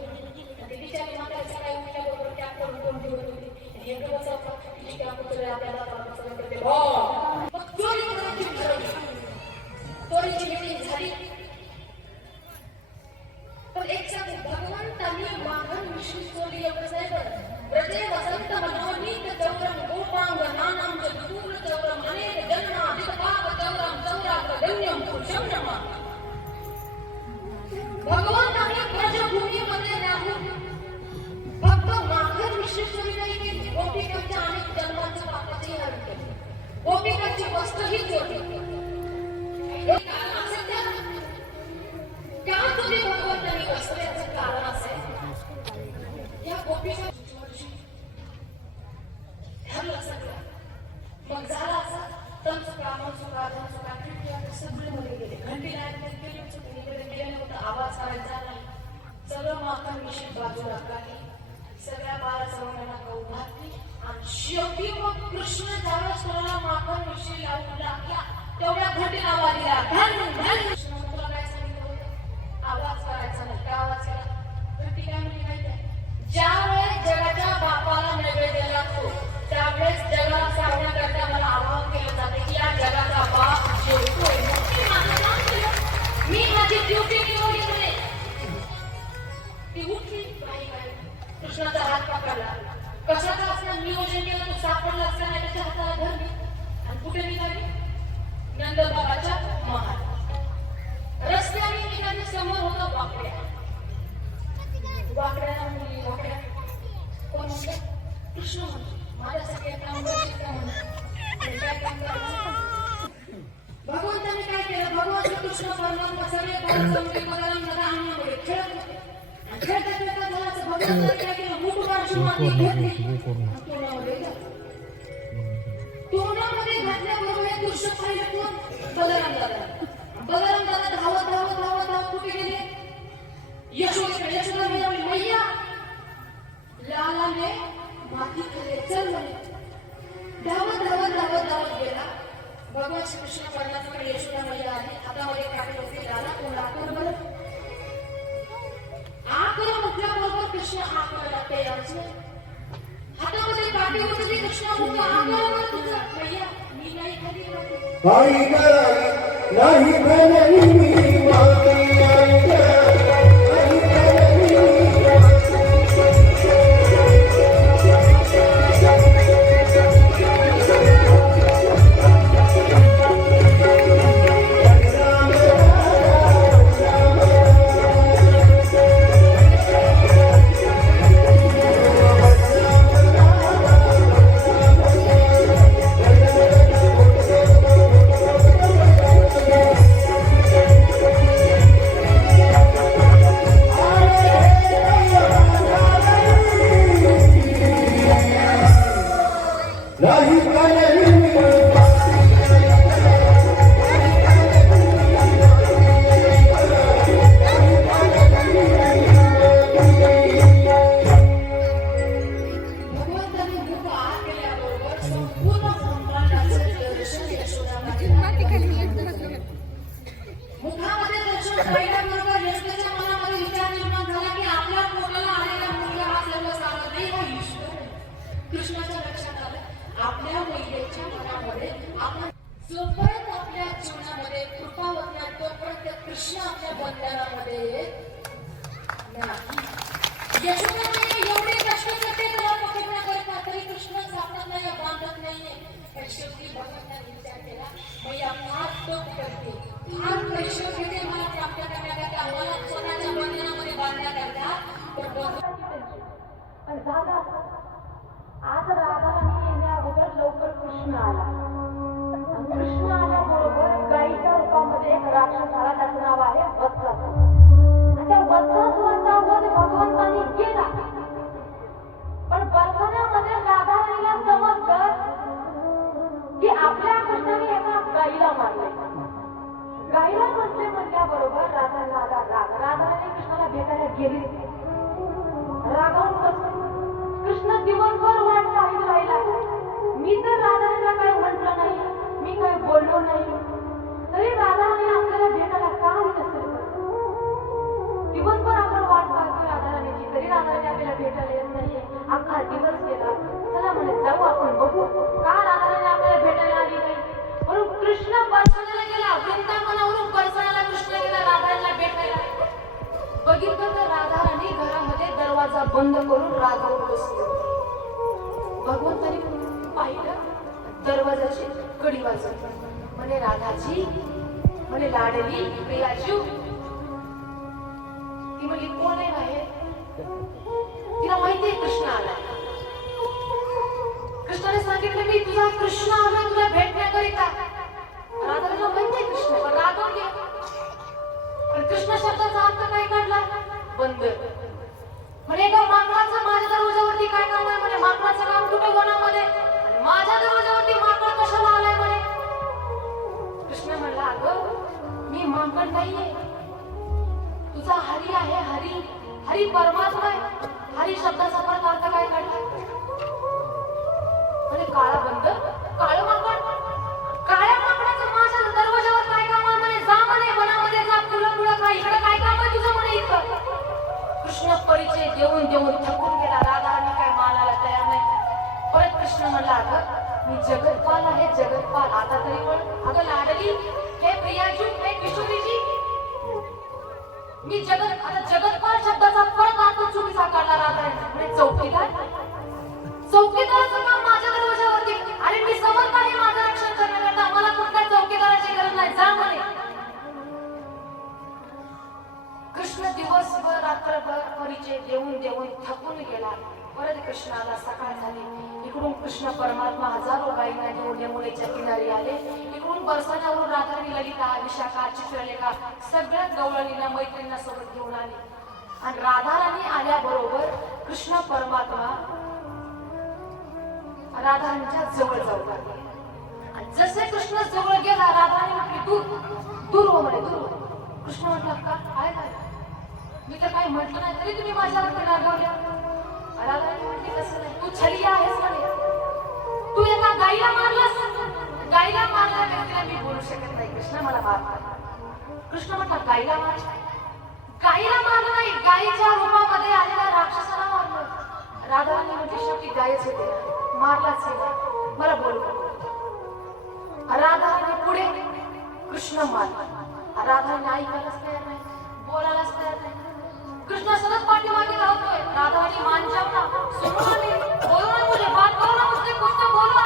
ती बिचारी म्हातारी सकाळी उठल्याबरोबर कॅब करून कोण ठेवत होती हे बसवता तिची कॅब उचलली आपल्याला चोरी करायची चोरीची मीटिंग झाली पण एक सांगू भगवंतांनी वाहन विष्णू चोरी एवढंच आहे बरं व्रजे वसंत मनोनीत चौरम गोपांग नानाम चतुर चौरम अनेक जन्मा दिपाप चौरम चौराकदन्यम पुरुषम नमा भगवंतांनी ब्रजभूमीमध्ये राहून फक्त वाहन विष्णू चोरी नाही केली गोपिकांच्या अनेक जन्मांच्या पापाची हरण केली गोपिकांची वस्तूही चोरी क्या तुम्ही भगवंतांनी वस्तूचं कारण असेल या गोपीच्या ठरलं सगळं मग झाला असा तंच कामं चुका सगळे मध्ये गेले घंटीला इकडे गेले नव्हतं आवाज करायचा नाही सगळं माखन मिश्रित बाजूला काढली सगळ्या 12 चौघांना खाऊ घातली आणि शेवटी मग कृष्ण ज्यावेळेस कोणाला माखन मिश्री लावून लागला तेवढ्या घंटीला आवाज दिला कृष्ण तुला काय सांगितलं होतं आवाज करायचा नाही काय आवाज केला घंटी काय म्हणजे माहिती ज्यावेळेस जगाच्या बापाला नैवेद्य लागतो त्यावेळेस जगाला सांगण्याकरता मला आवाहन केलं जाते की या जगाचा बाप जेवतोय मी माझी ड्युटी निवडली ती उठली कृष्णाचा हात पकडला कशाचा असं नियोजन केलं तो सापडला असता नाही त्याच्या हाताला धरली आणि कुठे निघाली नंदबाबाच्या महाल रस्त्याने निघाली समोर होतं वाकड्या मुली वाकड्या कोण म्हणतं कृष्ण म्हणतो माझ्यासाठी एक काम भगवंताने काय केलं भगवान कृष्ण परमात्मा सगळे खेळत होते खेळता खेळता भगवंताने काय केलं मुकुटाची माती घेतली तोंडामध्ये घातल्याबरोबर कृष्ण पाहिलं कोण बलराम दादा धावत कुठे गेले यशोदा मैया लालाने माती खाली चल म्हणे धावत गेला भगवान श्रीकृष्ण परमात्मा यशोदा मैया आली हातामध्ये काठी होती लाला कोण आकर बरं आकर म्हटल्याबरोबर कृष्ण आकर तयार हातामध्ये काठी होती कृष्ण म्हणतो आकर मैया मी नाही खाली नाही जोपर्यंत आपल्या जीवनामध्ये कृपा होत नाही तोपर्यंत कृष्ण आपल्या बंधनामध्ये येत नाही. यशोदाने एवढे कष्ट करते त्याला पकडण्याकरिता तरी कृष्ण सापडत नाही, बांधत नाहीये. पण शेवटी भगवंताने विचार केला, मैया फार तोप करते, फार कष्ट घेते मला प्राप्त करण्याकरिता, मला स्वतःच्या बंधनामध्ये बांधण्याकरिता. पण पण दादा आज राधाराणी येण्या अगोदर लवकर कृष्ण आला. कृष्ण आल्याबरोबर गाईच्या रूपामध्ये एक राक्षस आला, त्याचं नाव आहे वत्सासुर. आणि त्या वत्सासुराचा वध भगवंतांनी केला. पण बरसाण्यामध्ये राधाराणीला समजलं की आपल्या कृष्णाने एका गाईला मारले. गाईला म्हटले म्हटल्याबरोबर राधाला राधाराणी कृष्णाला भेटायला गेली. रागावून बसून कृष्ण दिवसभर वाट पाहत राहिला. मी तर राधाराणीला काही म्हटलं नाही, मी काही बोललो नाही, तरी राधाराणी आपल्याला भेटायला का नसेल? दिवसभर आपण वाट पाहतो राधाराणीची, तरी राधाराणी आपल्याला भेटायला येत नाहीये. अख्खा दिवस गेला. चला म्हणे जाऊ आपण बघू का राधाराणी आपल्याला भेटायला आली नाही. म्हणून कृष्ण बरसाण्याला गेला. वृंदावनावरून बरसाण्याला कृष्ण गेला राधाराणीला भेटायला. बघितलं तर राधाराणी घरामध्ये दरवाजा बंद करून रागावून बसली. भगवंतानी पाहिलं, दरवाजाची कडी वाजवली. म्हणे राधाजी, म्हणे लाडली प्रियाजू. ती म्हणली कोण आहे बाहेर? तिला माहितीये कृष्ण आला. कृष्णाने सांगितलं मी तुझा कृष्ण आला तुला भेटण्याकरिता. राधाला माहितीये कृष्ण, पण रागावून गेला. पण कृष्ण शब्दाचा अर्थ काय काढला? बंदर. म्हणे एका माकडाचं माझ्या दरवाजावरती काय काम आहे? म्हणे माकडाचं काम कुठे वनामध्ये, आणि माझ्या दरवाजावरती माकड कशाला आलाय? म्हणे कृष्ण म्हणला अगं मी माकड नाहीये, तुझा हरी आहे. हरी हरी परमात्मा आहे. हरी शब्दाचा परत अर्थ काय काढला? म्हणे काळा बंदर, काळं माकड. काळ्या माकडाचं माझ्या दरवाजावर काय काम आहे? म्हणे जा म्हणे वनामध्ये जा, फुलं फुलं खा. इकडे काय काम आहे तुझं? म्हणे इथं. कृष्ण परिचय देऊन देऊन थकून गेला. राधाराणी काय मानायला तयार नाही. परत कृष्ण म्हणला अगं मी जगतपाल आहे, जगतपाल. आता तरी पण अगं लाडली, हे प्रियाजू, हे किशोरीजी, मी आता जगतपाल शब्दाचा परत अर्थ चुकीचा काढला राधाराणी. म्हणजे चौकीदार, चौकीदाराचं काम माझ्या दरवाजावरती. अरे मी समर्थ आहे माझं रक्षण करण्याकरता, मला कुठल्या चौकीदाराची गरज नाही, जा म्हणे. कृष्ण दिवसभर रात्रभर परिचय देऊन देऊन थकून गेला. परत कृष्णाला सकाळ झाली. इकडून कृष्ण परमात्मा हजारो गायींना घेऊन यमुनेच्या किनारी आले. इकडून बरसाण्यावरून राधाराणी, ललिता, विशाखा, चित्रलेखा सगळ्या गवळणीला मैत्रिणींना सोबत घेऊन आली. आणि राधाराणी आल्याबरोबर कृष्ण परमात्मा राधाराणीच्या जवळ जाऊ लागले. आणि जसे कृष्ण जवळ गेला राधाराणी म्हटली दूर दूर हो म्हणे, दूर हो. कृष्ण म्हटलं का काय झालं? मी तर काही म्हटलं नाही तरी तुम्ही माझ्यावरती रागवल्या. राधाराणी म्हटली कसं नाही, तू छली आहेस म्हणे. तू एका गाईला मारलास. गाईला मारल्या व्यक्तीला मी बोलू शकत नाही कृष्ण मला मार. कृष्ण म्हटला गाईला मार. गाईला मारलं नाही, गाईच्या रूपामध्ये आलेल्या राक्षसाला मारलं. राधाराणी म्हटली शेवटी गायच होते, मारलाच आहे, मला बोलू नको. राधाराणी पुढे, कृष्ण मार. राधाराणी ऐकायलाच तयार नाही, बोलायलाच तयार नाही. कृष्ण सतत पाठीमागे धावतोय. राधाराणी मान जावना, सुनो आली, बोलो ना मुझे, बात करो ना मुझसे, कुछ तो बोलो.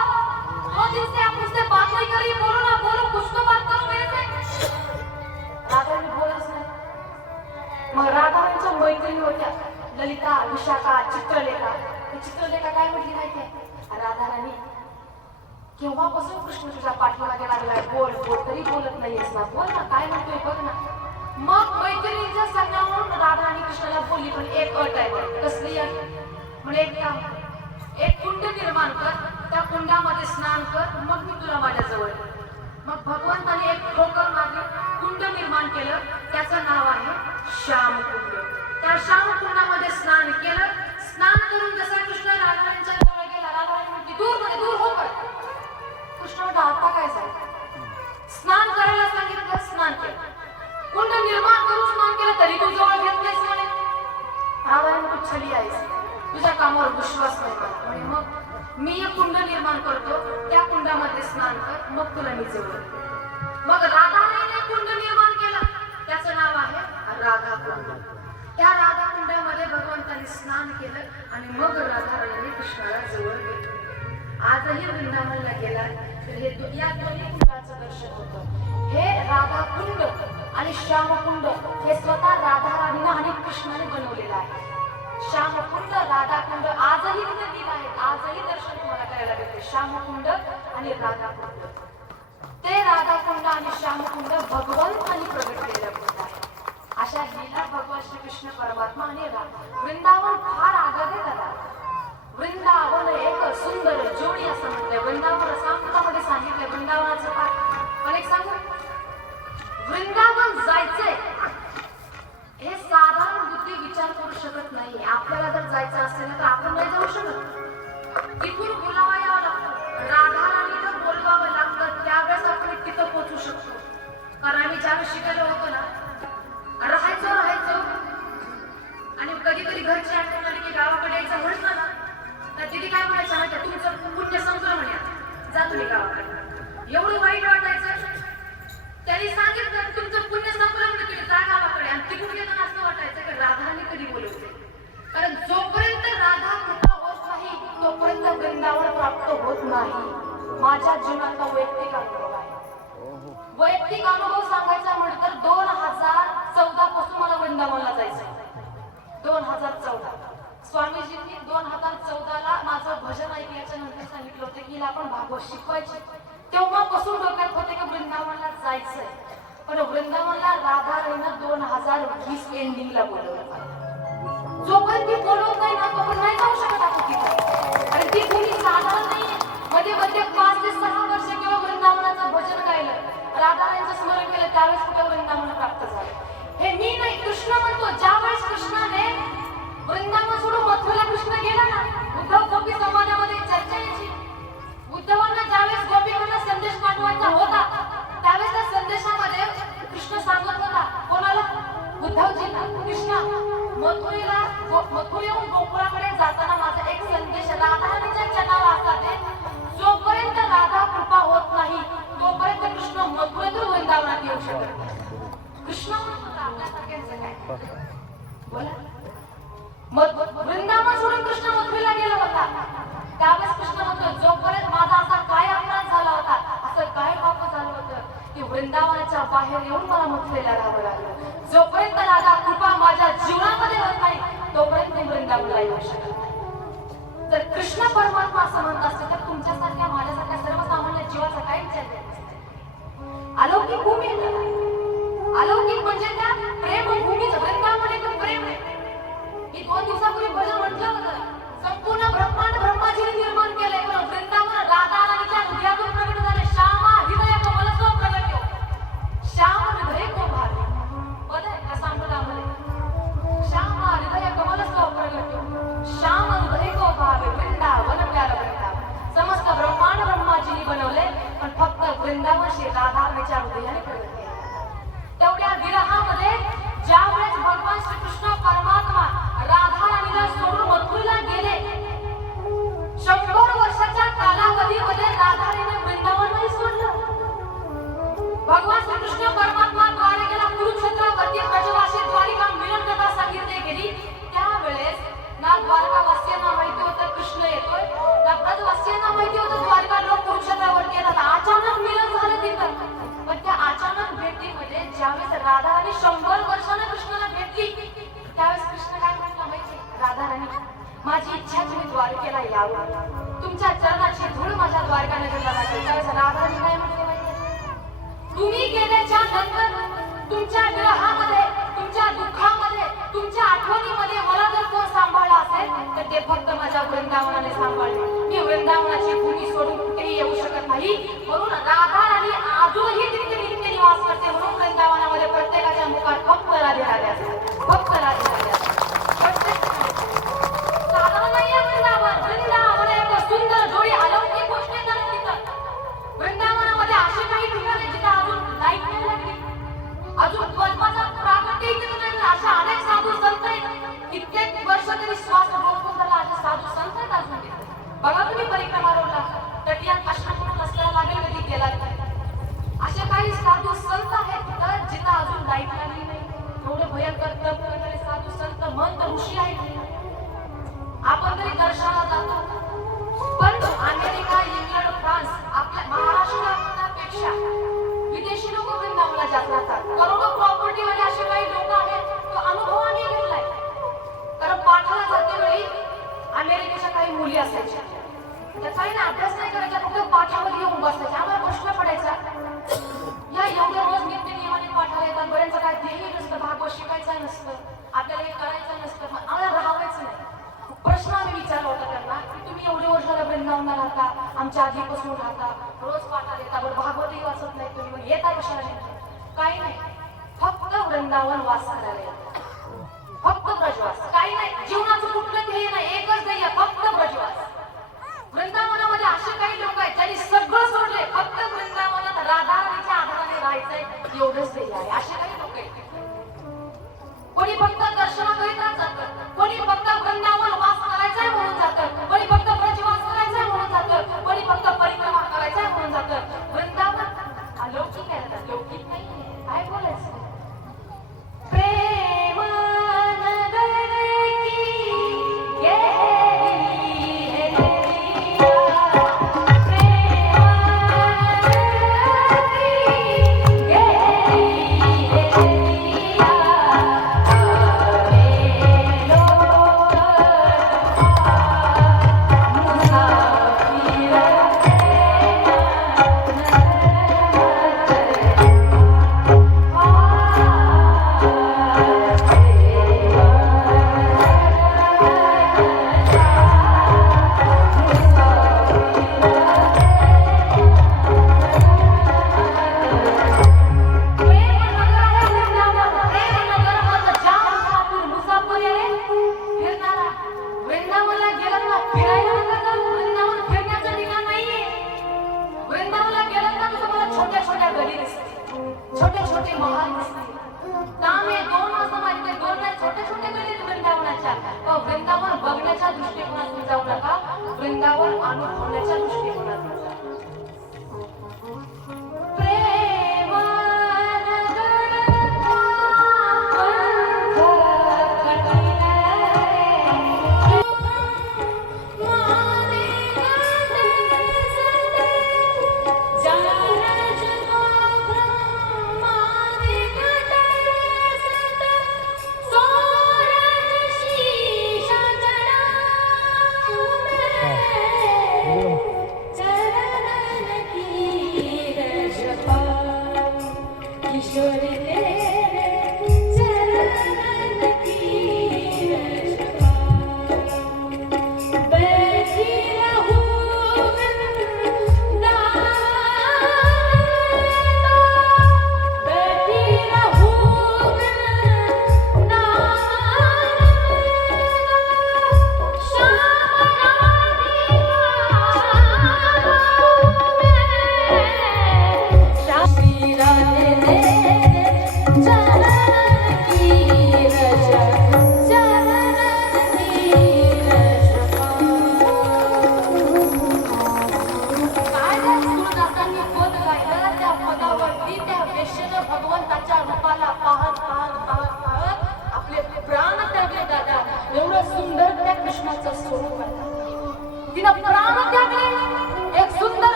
2 दिन से आप मुझसे बात नहीं कर रही, बोलो ना, बोलो, कुछ तो बात करो मेरे से. राधाराणी बोलच नाही. मग राधाराणीच्या मैत्रिणी होत्या ललिता, विशाखा, चित्रलेखा. चित्रलेखा काय म्हटली माहितीये? राधाराणी केव्हापासून कृष्ण तुझ्या पाठीमागे लागलाय, बोल बोल, तरी बोलत नाहीयेस ना, बोल ना, काय म्हणतोय बघ ना. मग मैत्रिणींच्या सांगण्यावरून राधाराणी कृष्णाला बोलली, पण एक अट आहे. कसली अट? म्हणजे एक काम, एक कुंड निर्माण कर, त्या कुंडामध्ये स्नान कर, मग मी तुला माझ्या जवळ. मग भगवंताने एक ठोकर मागे कुंड निर्माण केलं, त्याचं नाव आहे श्यामकुंड. त्या श्यामकुंडामध्ये स्नान केलं. स्नान करून जसा कृष्ण राधाराणीच्या जवळ गेला, राधाराणी म्हणते दूर मध्ये दूर हो कर. कृष्ण म्हणतो आता काय झालं? स्नान करायला सांगितलं, स्नान केलं. कुंड निर्माण करून स्नान केलं तरी तू जवळ घेत नाहीस म्हणे. राधाराणी तू छली आहेस, तुझ्या कामावर विश्वास नाही करत म्हणे. मग मी एक कुंड निर्माण करतो, त्या कुंडामध्ये स्नान कर, मग तुला मी जवळ. मग राधाने कुंड निर्माण केलं, त्याचं नाव आहे राधा कुंड. त्या राधा कुंडामध्ये भगवंतांनी स्नान केलं आणि मग राधाराणी कृष्णाला जवळ घेतलं. आजही वृंदावनला गेला तर हे या दोन्ही कुंडाचं दर्शन होतं. हे राधा कुंड आणि श्यामकुंड हे स्वतः राधाराणीनं आणि कृष्णाने बनवलेलं आहे. श्यामकुंड, राधाकुंड आजही तिथे दिलं आहे. आजही दर्शन तुम्हाला करायला भेटते. श्यामकुंड आणि राधाकुंड, ते राधाकुंड आणि श्यामकुंड भगवंतांनी प्रगट केलेलं कुंड आहे. अशा लीला भगवान श्रीकृष्ण परमात्मा आणि वृंदावन फार आगळे झाला. वृंदावन एक सुंदर जोडी असं म्हटलंय. वृंदावन सांगतामध्ये सांगितलंय वृंदावनाचं पाठ. पण एक सांगू, वृंदावन जायचंय हे साधारण बुद्धी विचार करू शकत नाही. आपल्याला जर जायचं असेल तर आपण नाही जाऊ शकत. तिथून बोलावा यावं लागतं, राधाराणीला बोलवावं लागतं, त्यावेळेस आपण तिथं पोहोचू शकतो. कारण आम्ही ज्यावेळेस शिकायला होतो ना, राहायचो आणि कधीतरी घरची आठवण आली की गावाकडे यायचं म्हटलं ना, तर तिथे काय म्हणायचं माहिती, तुमचं पुण्य संपलं म्हणे, जा तुम्ही गावाकडे. एवढं वाईट वाटायचं. त्यांनी सांगितलं तुमचं पुण्य संपलं म्हणजे तुम्ही जा गावाकडे. आणि तिकडून येताना असं वाटायचं की राधाने कधी बोलवते. कारण जोपर्यंत राधा कृपा होत नाही तोपर्यंत वृंदावन प्राप्त होत नाही. माझ्या जीवनाचा वैयक्तिक अनुभव आहे. वैयक्तिक अनुभव सांगायचा म्हटलं तर 2014 पासून मला वृंदावनला जायचं. 2014 स्वामीजींनी 2014ला माझं भजन ऐकल्याच्या नंतर सांगितलं होतं की हिला आपण भागवत शिकवायची. तेव्हापासून डोक्यात होते की वृंदावनला जायचंय. पण वृंदावनला राधाराणीनं 2020 एंडिंगला बोलवलं. जोपर्यंत ती बोलवत नाही ना तोपर्यंत नाही जाऊ शकत आपण तिथे. आणि ती कोणी साधारण नाहीये. मध्ये 5 ते 6 वर्ष किंवा वृंदावनाचं भजन गायलं, राधाराणीचं स्मरण केलं, त्यावेळेस कुठे वृंदावन प्राप्त झालं. हे मी नाही, कृष्ण म्हणतो. ज्यावेळेस कृष्णाने वृंदावन सोडून मथुरेला कृष्ण गेला ना, उद्धव गोपी संवादामध्ये चर्चा यायची. उद्धवांना ज्यावेळेस गोपीकडनं संदेश पाठवायचा होता त्यावेळेस त्या संदेशामध्ये कृष्ण सांगत होता, कोणाला? उद्धवजींना, कृष्ण मथुरेहून गोकुळाकडे जाताना माझा एक संदेश राधाराणीच्या चरणाला असा दे, जोपर्यंत राधा कृपा होत नाही तोपर्यंत कृष्ण मथुरेतून वृंदावनात येऊ शकत नाही. कृष्ण म्हणत होता आपल्यासारख्यांचं काय बोला. वृंदावन सोडून कृष्ण मथुरेला गेला होता. त्यावेळेस कृष्ण म्हणतो, जोपर्यंत माझा असा काय अपराध झाला होता, असं काय पाप झालं होतं की वृंदावनाच्या बाहेर येऊन मला मथुरेला राहावं लागलं. जोपर्यंत राधा कृपा माझ्या जीवनामध्ये होत नाही तोपर्यंत मी वृंदावनला येऊ शकत नाही. जर कृष्ण परमात्मा असं म्हणत असते तर तुमच्यासारख्या माझ्यासारख्या सर्वसामान्य जीवाचा काय विचार केला? अलौकिक भूमी आहे. अलौकिक म्हणजे त्या प्रेमभूमीचं वृंदावन एक प्रेम आहे. मी 2 दिवसापूर्वी भजन म्हटलं होतं, संपूर्ण ब्रह्मांड ब्रह्माजीने निर्माण केलंय. पण वृंदावन राधाराणीच्या हृदयातून प्रगट झाले. श्यामा हृदय कमल सो प्रगट्यो, श्याम हृदय को भावे. बघा कसा म्हणतो आम्हाला, श्यामा हृदय कमल सो प्रगट्यो, श्याम हृदय को भावे. वृंदावन प्यारा वृंदावन. समस्त ब्रह्मांड ब्रह्माजीने बनवले, पण फक्त वृंदावन श्री राधाराणीच्या हृदयाने प्रगट केले. तेवढ्या विरहामध्ये ज्यावेळेस भगवान श्रीकृष्ण परमात्मा राधाराणीला सोडून मथुरेला गेले, 100 वर्षाच्या कालावधीमध्ये राधाराणीने वृंदावन नाही सोडलं. भगवान श्रीकृष्ण परमात्मा द्वारकेला कुरुक्षेत्रावरती ब्रजवासी द्वारिका मिलन कथा सांगितली गेली. त्यावेळेस ना द्वारकावासियांना माहिती होतं कृष्ण येतोय, ना ब्रजवासियांना माहिती होतं द्वारका लोक कुरुक्षेत्रावरती येतात. अचानक मिलन झालं तिथं. पण त्या अचानक भेटीमध्ये ज्यावेळेस राधाराणी 100 वर्षानं कृष्णाला भेटली, त्यावेळेस कृष्ण काय म्हटलं माहिती? राधाराणी, माझी इच्छा तुम्ही द्वारकेला यावं, तुमच्या चरणाची धूळ माझ्या द्वारका नगरला लागेल. त्यावेळेस राधाराणी काय म्हटली माहिती? तुम्ही गेल्याच्या नंतर तुमच्या विरहामध्ये, तुमच्या दुःखामध्ये, तुमच्या आठवणीमध्ये मला जर कोण सांभाळला असेल तर ते फक्त माझ्या वृंदावनाने सांभाळले. मी वृंदावनाची भूमी सोडून कुठेही येऊ शकत नाही. म्हणून राधाराणी अजूनही तिथे निवास करते. म्हणून वृंदावनामध्ये प्रत्येकाच्या मुखात फक्त राधे राधे असतात, फक्त राधे राधे असतात. साधारण नाहीये वृंदावन. वृंदावन एक सुंदर जोडी अलौकिक गोष्टी झाल्या तिथं. वृंदावनामध्ये अशी काही ठिकाणे जिथे अजून लाईट नाही लागली, अजून कल्पाचा प्रागट्य इथे नाही. अशा अनेक साधू संत आहेत, कित्येक वर्ष तरी श्वास रोखून झाला असे साधू संत आहेत अजून तिथे. बघा तुम्ही राहतात. करोडो प्रॉपर्टीवाले असे काही लोक आहेत, तो अनुभव आम्ही घेतलाय. कारण पाठाला जाते वेळी अमेरिकेच्या काही मुली असायच्या, त्या काही ना अभ्यास नाही करायच्या, फक्त पाठावर येऊन बसायच्या. आम्हाला प्रश्न पडायचा, या एवढ्या रोज नित्य नियमाने पाठाला येतात, बऱ्यांचं काय ध्येय नसतं, भागवत शिकायचं नसतं, आपल्याला हे करायचं नसतं, पण आम्हाला राहावायचं नाही. प्रश्न आम्ही विचारला होता त्यांना की तुम्ही एवढे वर्षाला वृंदावनाला राहता, आमच्या आधीपासून राहता, रोज पाठाला येता, बरं भागवतही वाचत नाही तुम्ही, मग येता कशाला नाही? काही नाही, फक्त वृंदावन वास करायला येतात, फक्त ब्रजवास. काही नाही, जीवनाचं कुठलं ध्येय नाही, एकच ध्येय, फक्त ब्रजवास. वृंदावनामध्ये असे काही लोक आहेत ज्यांनी सगळं सोडले, फक्त वृंदावनात राधाराणीच्या आधाराने राहायचंय, एवढंच ध्येय आहे. असे काही लोक आहेत. कोणी फक्त दर्शनाकरिता जातं, कोणी फक्त वृंदावन वास करायचंय म्हणून जातं, कोणी फक्त ब्रजवास करायचंय म्हणून जातं, कोणी फक्त परिक्रमा करायचंय म्हणून जातं. वृंदावन अलौकिक आहे, लौकिक नाही. काय बोलायचं? प्रेम नगर की गेली है नगरिया, प्रेम नगर की गेली है नगरिया. वृंदावन बघण्याच्या दृष्टिकोनातून जाऊ नका, वृंदावन अनुभवण्याच्या दृष्टिकोनातून जा.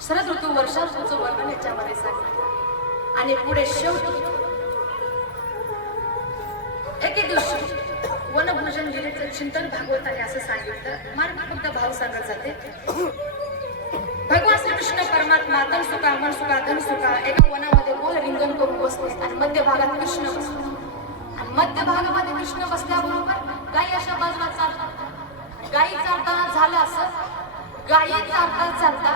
शरद ऋतू वर्षा ऋतूचं वर्णन याच्यामध्ये सांगितलं. आणि पुढे शेवटी एके दिवशी वनभोजन लीलेचं चिंतन भागवताने असं सांगितलं. मार्ग फक्त भाव सांगत जाते. भगवान श्रीकृष्ण परमात्मा तन सुखा मन सुखा धन सुखा एका वनामध्ये गोल रिंगण करून बसले आणि मध्य भागात कृष्ण बसले. आणि मध्य भागामध्ये कृष्ण बसल्याबरोबर गायी अशा बाजूला चालतात. गायी चालताना झालं असं, गायी चालता चालता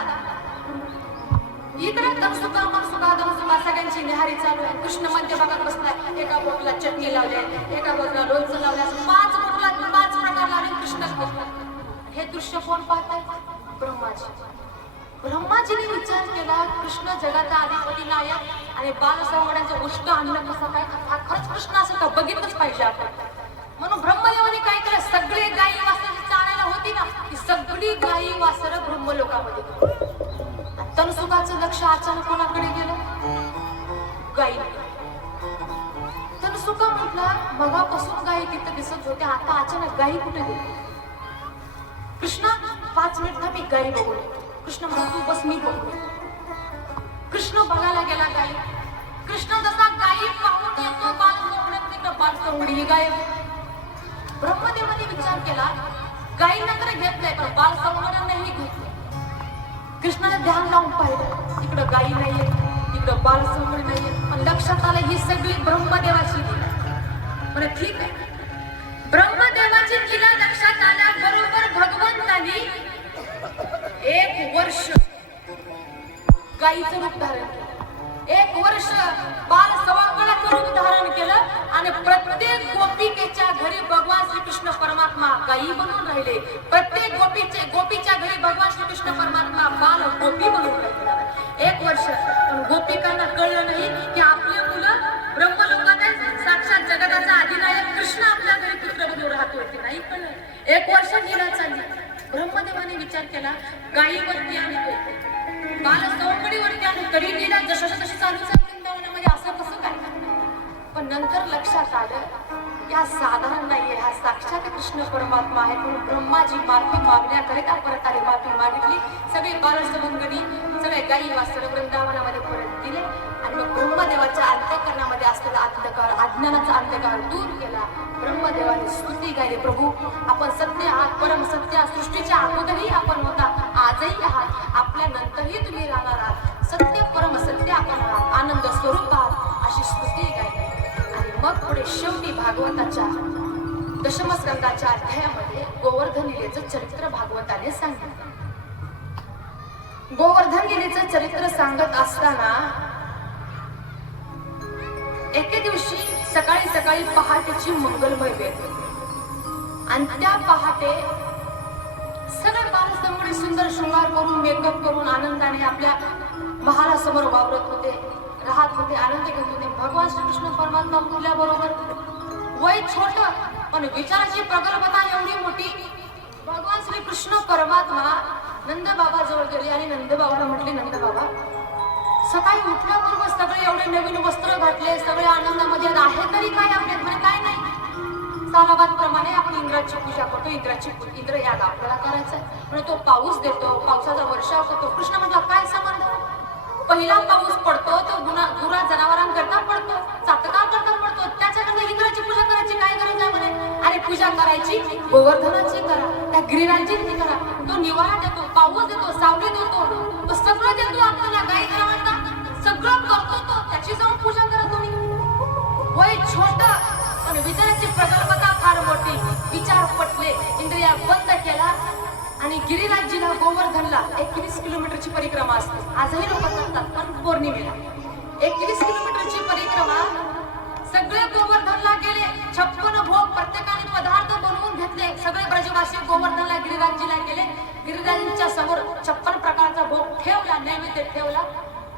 इकडे दमसुका मनसुका दमसुका सगळ्यांची निहारी चालू आहे. कृष्ण मध्य भागात बसलाय, एका बोटला चटणी लावली, एका बोटला लोणचं लावलं, असं 5 बोटला 5 प्रकार लावले कृष्ण. हे दृश्य कोण पाहताय? ब्रह्माजी. ब्रह्माजीने विचार केला कृष्ण जगाचा अधिपती नायक आणि बालसंवर्गांचं उष्ट अन्न कसं काय हा खरंच कृष्ण असं का बघितलंच पाहिजे आपण. म्हणून ब्रह्मदेवाने काय केलं, सगळे गायी वासरं चालायला होती ना ती सगळी गायी वासरं ब्रह्मलोकामध्ये. तनसुकाचं लक्ष अचानक कोणाकडे गेलं? गायी. तनसुका म्हटला मगापासून गायी तिथं दिसत होत्या, आता अचानक गायी कुठे गेली? कृष्णा 5 मिनिट थांब, मी गायी बघून येतो. कृष्ण म्हणा तू बस, मी बघू. कृष्ण बघायला गेला गायी. कृष्ण जसा गायी पाहून येतो बालसंवडी गायब. ब्रह्मदेवाने विचार केला गायींना तर घेतलंय पण बालसंवर्गांनाही घेतलंय. कृष्णाला ध्यान लावून पाहिलं, इकडं गायी नाहीये, इकडं बालसंवर्ग नाहीये. पण लक्षात आलं ही सगळी ब्रह्मदेवाची लीला. म्हणजे ठीक आहे, ब्रह्मदेवाची लीला लक्षात आल्याबरोबर भगवंतानी 1 वर्ष गायीचं रूप धारण केलं. 1 वर्ष बालसंवर्गाचं रूप धारण केलं आणि प्रत्येक गोपिकेच्या घरी भगवान श्रीकृष्ण परमात्मा गायी बनून राहिले. प्रत्येक गोपीच्या घरी भगवान श्रीकृष्ण परमात्मा बाल गोपी बनून राहिले. 1 वर्ष. पण गोपिकांना कळलं नाही की आपली मुलं ब्रह्मलोकात साक्षात जगताचा अधिनायक कृष्ण आपल्या घरी पुत्र बनून राहतो. ते नाही कळलं. 1 वर्ष लीला चालली. ब्रह्मदेवाने विचार केला गायीवरती आणि बालसंवडीवरती आणि तरी लीला जशी चालूच आहे वृंदावनामध्ये, असं कसं काय? पण नंतर लक्षात आलं या साधारण नाहीये, हा साक्षात कृष्ण परमात्मा आहे. म्हणून ब्रह्माजी माफी मागण्याकरिता परत आले, माफी मागितली. सगळे बालसंवडी सगळे गायी वासरं वृंदावनामध्ये परत दिले आणि मग ब्रह्मदेवाच्या अंतःकरणामध्ये असलेला अंधकार, अज्ञानाचा अंधकार दूर केला. ब्रह्मदेवाने स्तुती गायली, प्रभू आपण सत्य आहात, परम सत्य आहात, सृष्टीच्या अगोदरही आपण होता, आजही आहात, आपल्या नंतरही तुम्ही राहणार आहात, सत्य परम सत्य आपण आहात, आनंद स्वरूप आहात, अशी स्तुती गायली. आणि मग पुढे शेवटी भागवताच्या दशमस्कंदाच्या अध्यायामध्ये गोवर्धन लीलेचं चरित्र भागवताने सांगितलं. गोवर्धन लीलेचं चरित्र सांगत असताना एके दिवशी सकाळी पहाटेची मंगलमय वेळ आणि त्या पहाटे सगळे बालसंवडी सुंदर शृंगार करून मेकअप करून आनंदाने आपल्या महालासमोर वावरत होते, राहत होते, आनंद घेत होते. भगवान श्रीकृष्ण परमात्मा बोलल्याबरोबर वय छोट पण विचाराची प्रगल्भता एवढी मोठी. भगवान श्रीकृष्ण परमात्मा नंद बाबा जवळ गेले आणि नंद बाबाला म्हटले, नंद बाबा सकाळी उठल्याबरोबर सगळे एवढे नवीन वस्त्र घातले, सगळे आनंदामध्ये आहे, तरी काय आपल्यात म्हणे काय नाही. सालाबाद प्रमाणे आपण इंद्राची पूजा करतो, इंद्र याग आपल्याला करायचा आहे. म्हणजे तो पाऊस देतो, पावसाचा वर्षाव करतो. कृष्ण म्हटला काय संबंध? पहिला पाऊस पडतो तो गुरा जनावरांकरता पडतो, चातकाकरता पडतो, त्याच्याकरता इंद्राची पूजा करायची काय गरज आहे म्हणे? अरे पूजा करायची गोवर्धनाची करा, त्या गिरिराजींची करा. तो निवारा देतो, पाऊस देतो, सावली देतो, तो सगळं देतो आपल्याला. गाई जनावरांना सगळं करतो तो, त्याची जाऊन पूजा करा तुम्ही. वय छोट पण विचाराची प्रगल्भता फार मोठी. विचार पटले, इंद्रिया बंद केला आणि गिरिराजजीला गोवर्धनला 21 किलोमीटरची परिक्रमा असते. आजही लोक करतात पण पौर्णिमेला 21 किलोमीटरची परिक्रमा. सगळे गोवर्धनला गेले, 56 भोग प्रत्येकाने पदार्थ बनवून घेतले. सगळे ब्रजवासी गोवर्धनला गिरिराजजीला गेले. गिरिराजांच्या समोर 56 प्रकारचा भोग ठेवला, नैवेद्य ठेवला.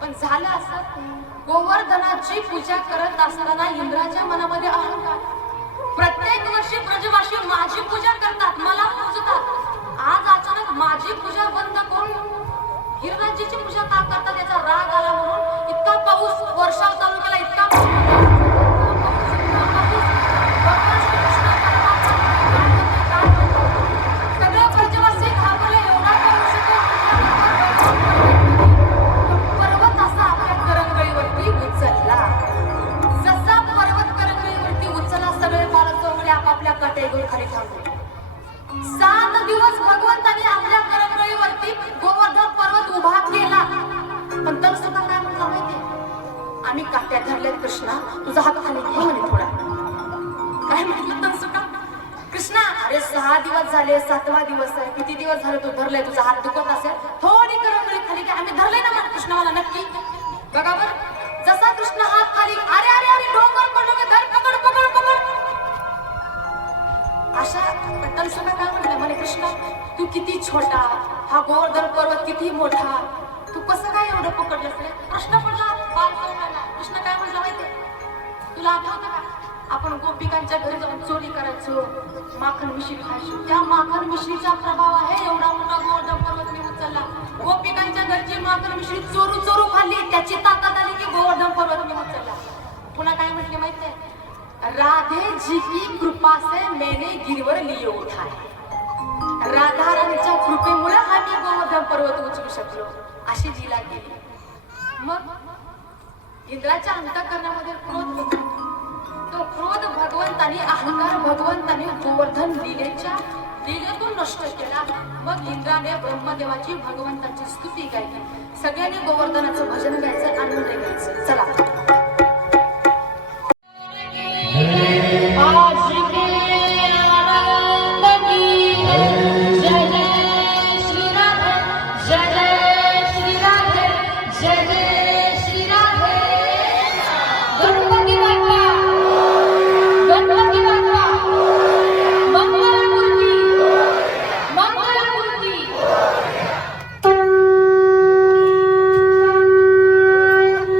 पण झालं असं, गोवर्धनाची पूजा करत असताना इंद्राच्या मनामध्ये अहंकार. प्रत्येक वर्षी ब्रजवासी माझी पूजा करतात, मला पूजतात, आज अचानक माझी पूजा बंद करून गिरिराजजीची पूजा का करतात याचा राग आला. म्हणून इतका पाऊस वर्षाव चालू केला, इतका सगळं ब्रजवासी घाबरले. एवढा पाऊस पर्वत असा आपल्या करंगळीवरती उचलला. जसा पर्वत करंगळीवरती उचलला सगळे बालसंवडी आपापल्या काटेगोर खाली थांबले. 7 दिवस भगवंताने आपल्या करंगळीवरती गोवर्धन पर्वत उभा केला. पण तर सुद्धा काय म्हणला माहिती? आम्ही काट्या धरल्यात कृष्णा, तुझा हात खाली घे म्हणे थोडा. काय म्हटलं तर सुद्धा? कृष्णा अरे 6 दिवस झाले, 7वा दिवस आहे, किती दिवस झाले तू धरलाय, तुझा हात दुखत असेल, थोडी करंगळी खाली घे. आम्ही धरले ना मग. कृष्णा मला नक्की किती छोटा, हा गोवर्धन पर्वत किती मोठा, तू कसं काय एवढं पकडलंस रे? प्रश्न पडला बालकवनाला. कृष्ण काय म्हणला माहितीये? तुला आठवतं का? आपण गोपिकांच्या घरी जाऊन चोरी करायचो, माखन मिश्री खायचो. त्या माखन मिश्रीचा प्रभाव आहे एवढा मोठा गोवर्धन पर्वत मी उचलला. गोपिकांच्या घरची माखन मिश्री चोरू चोरू खाल्ली, त्याची ताकद आली की गोवर्धन पर्वत मी उचलला. पुन्हा काय म्हटले माहितीये? राधे जी की कृपा से मैंने गिरवर लिए उठाए. राधा राणीच्या कृपेमुळे आम्ही गोवर्धन पर्वत उचलू शकलो, अशी लीला केली. मग इंद्राच्या अंतःकरणामध्ये क्रोध होता. तो क्रोध भगवंतानी, अहंकार भगवंतानी गोवर्धन लीलेतून नष्ट केला. मग इंद्राने ब्रह्मदेवाची, भगवंताची स्तुती गायली. सगळ्यांनी गोवर्धनाचं भजन गायचं, आनंद घ्यायचं. चला.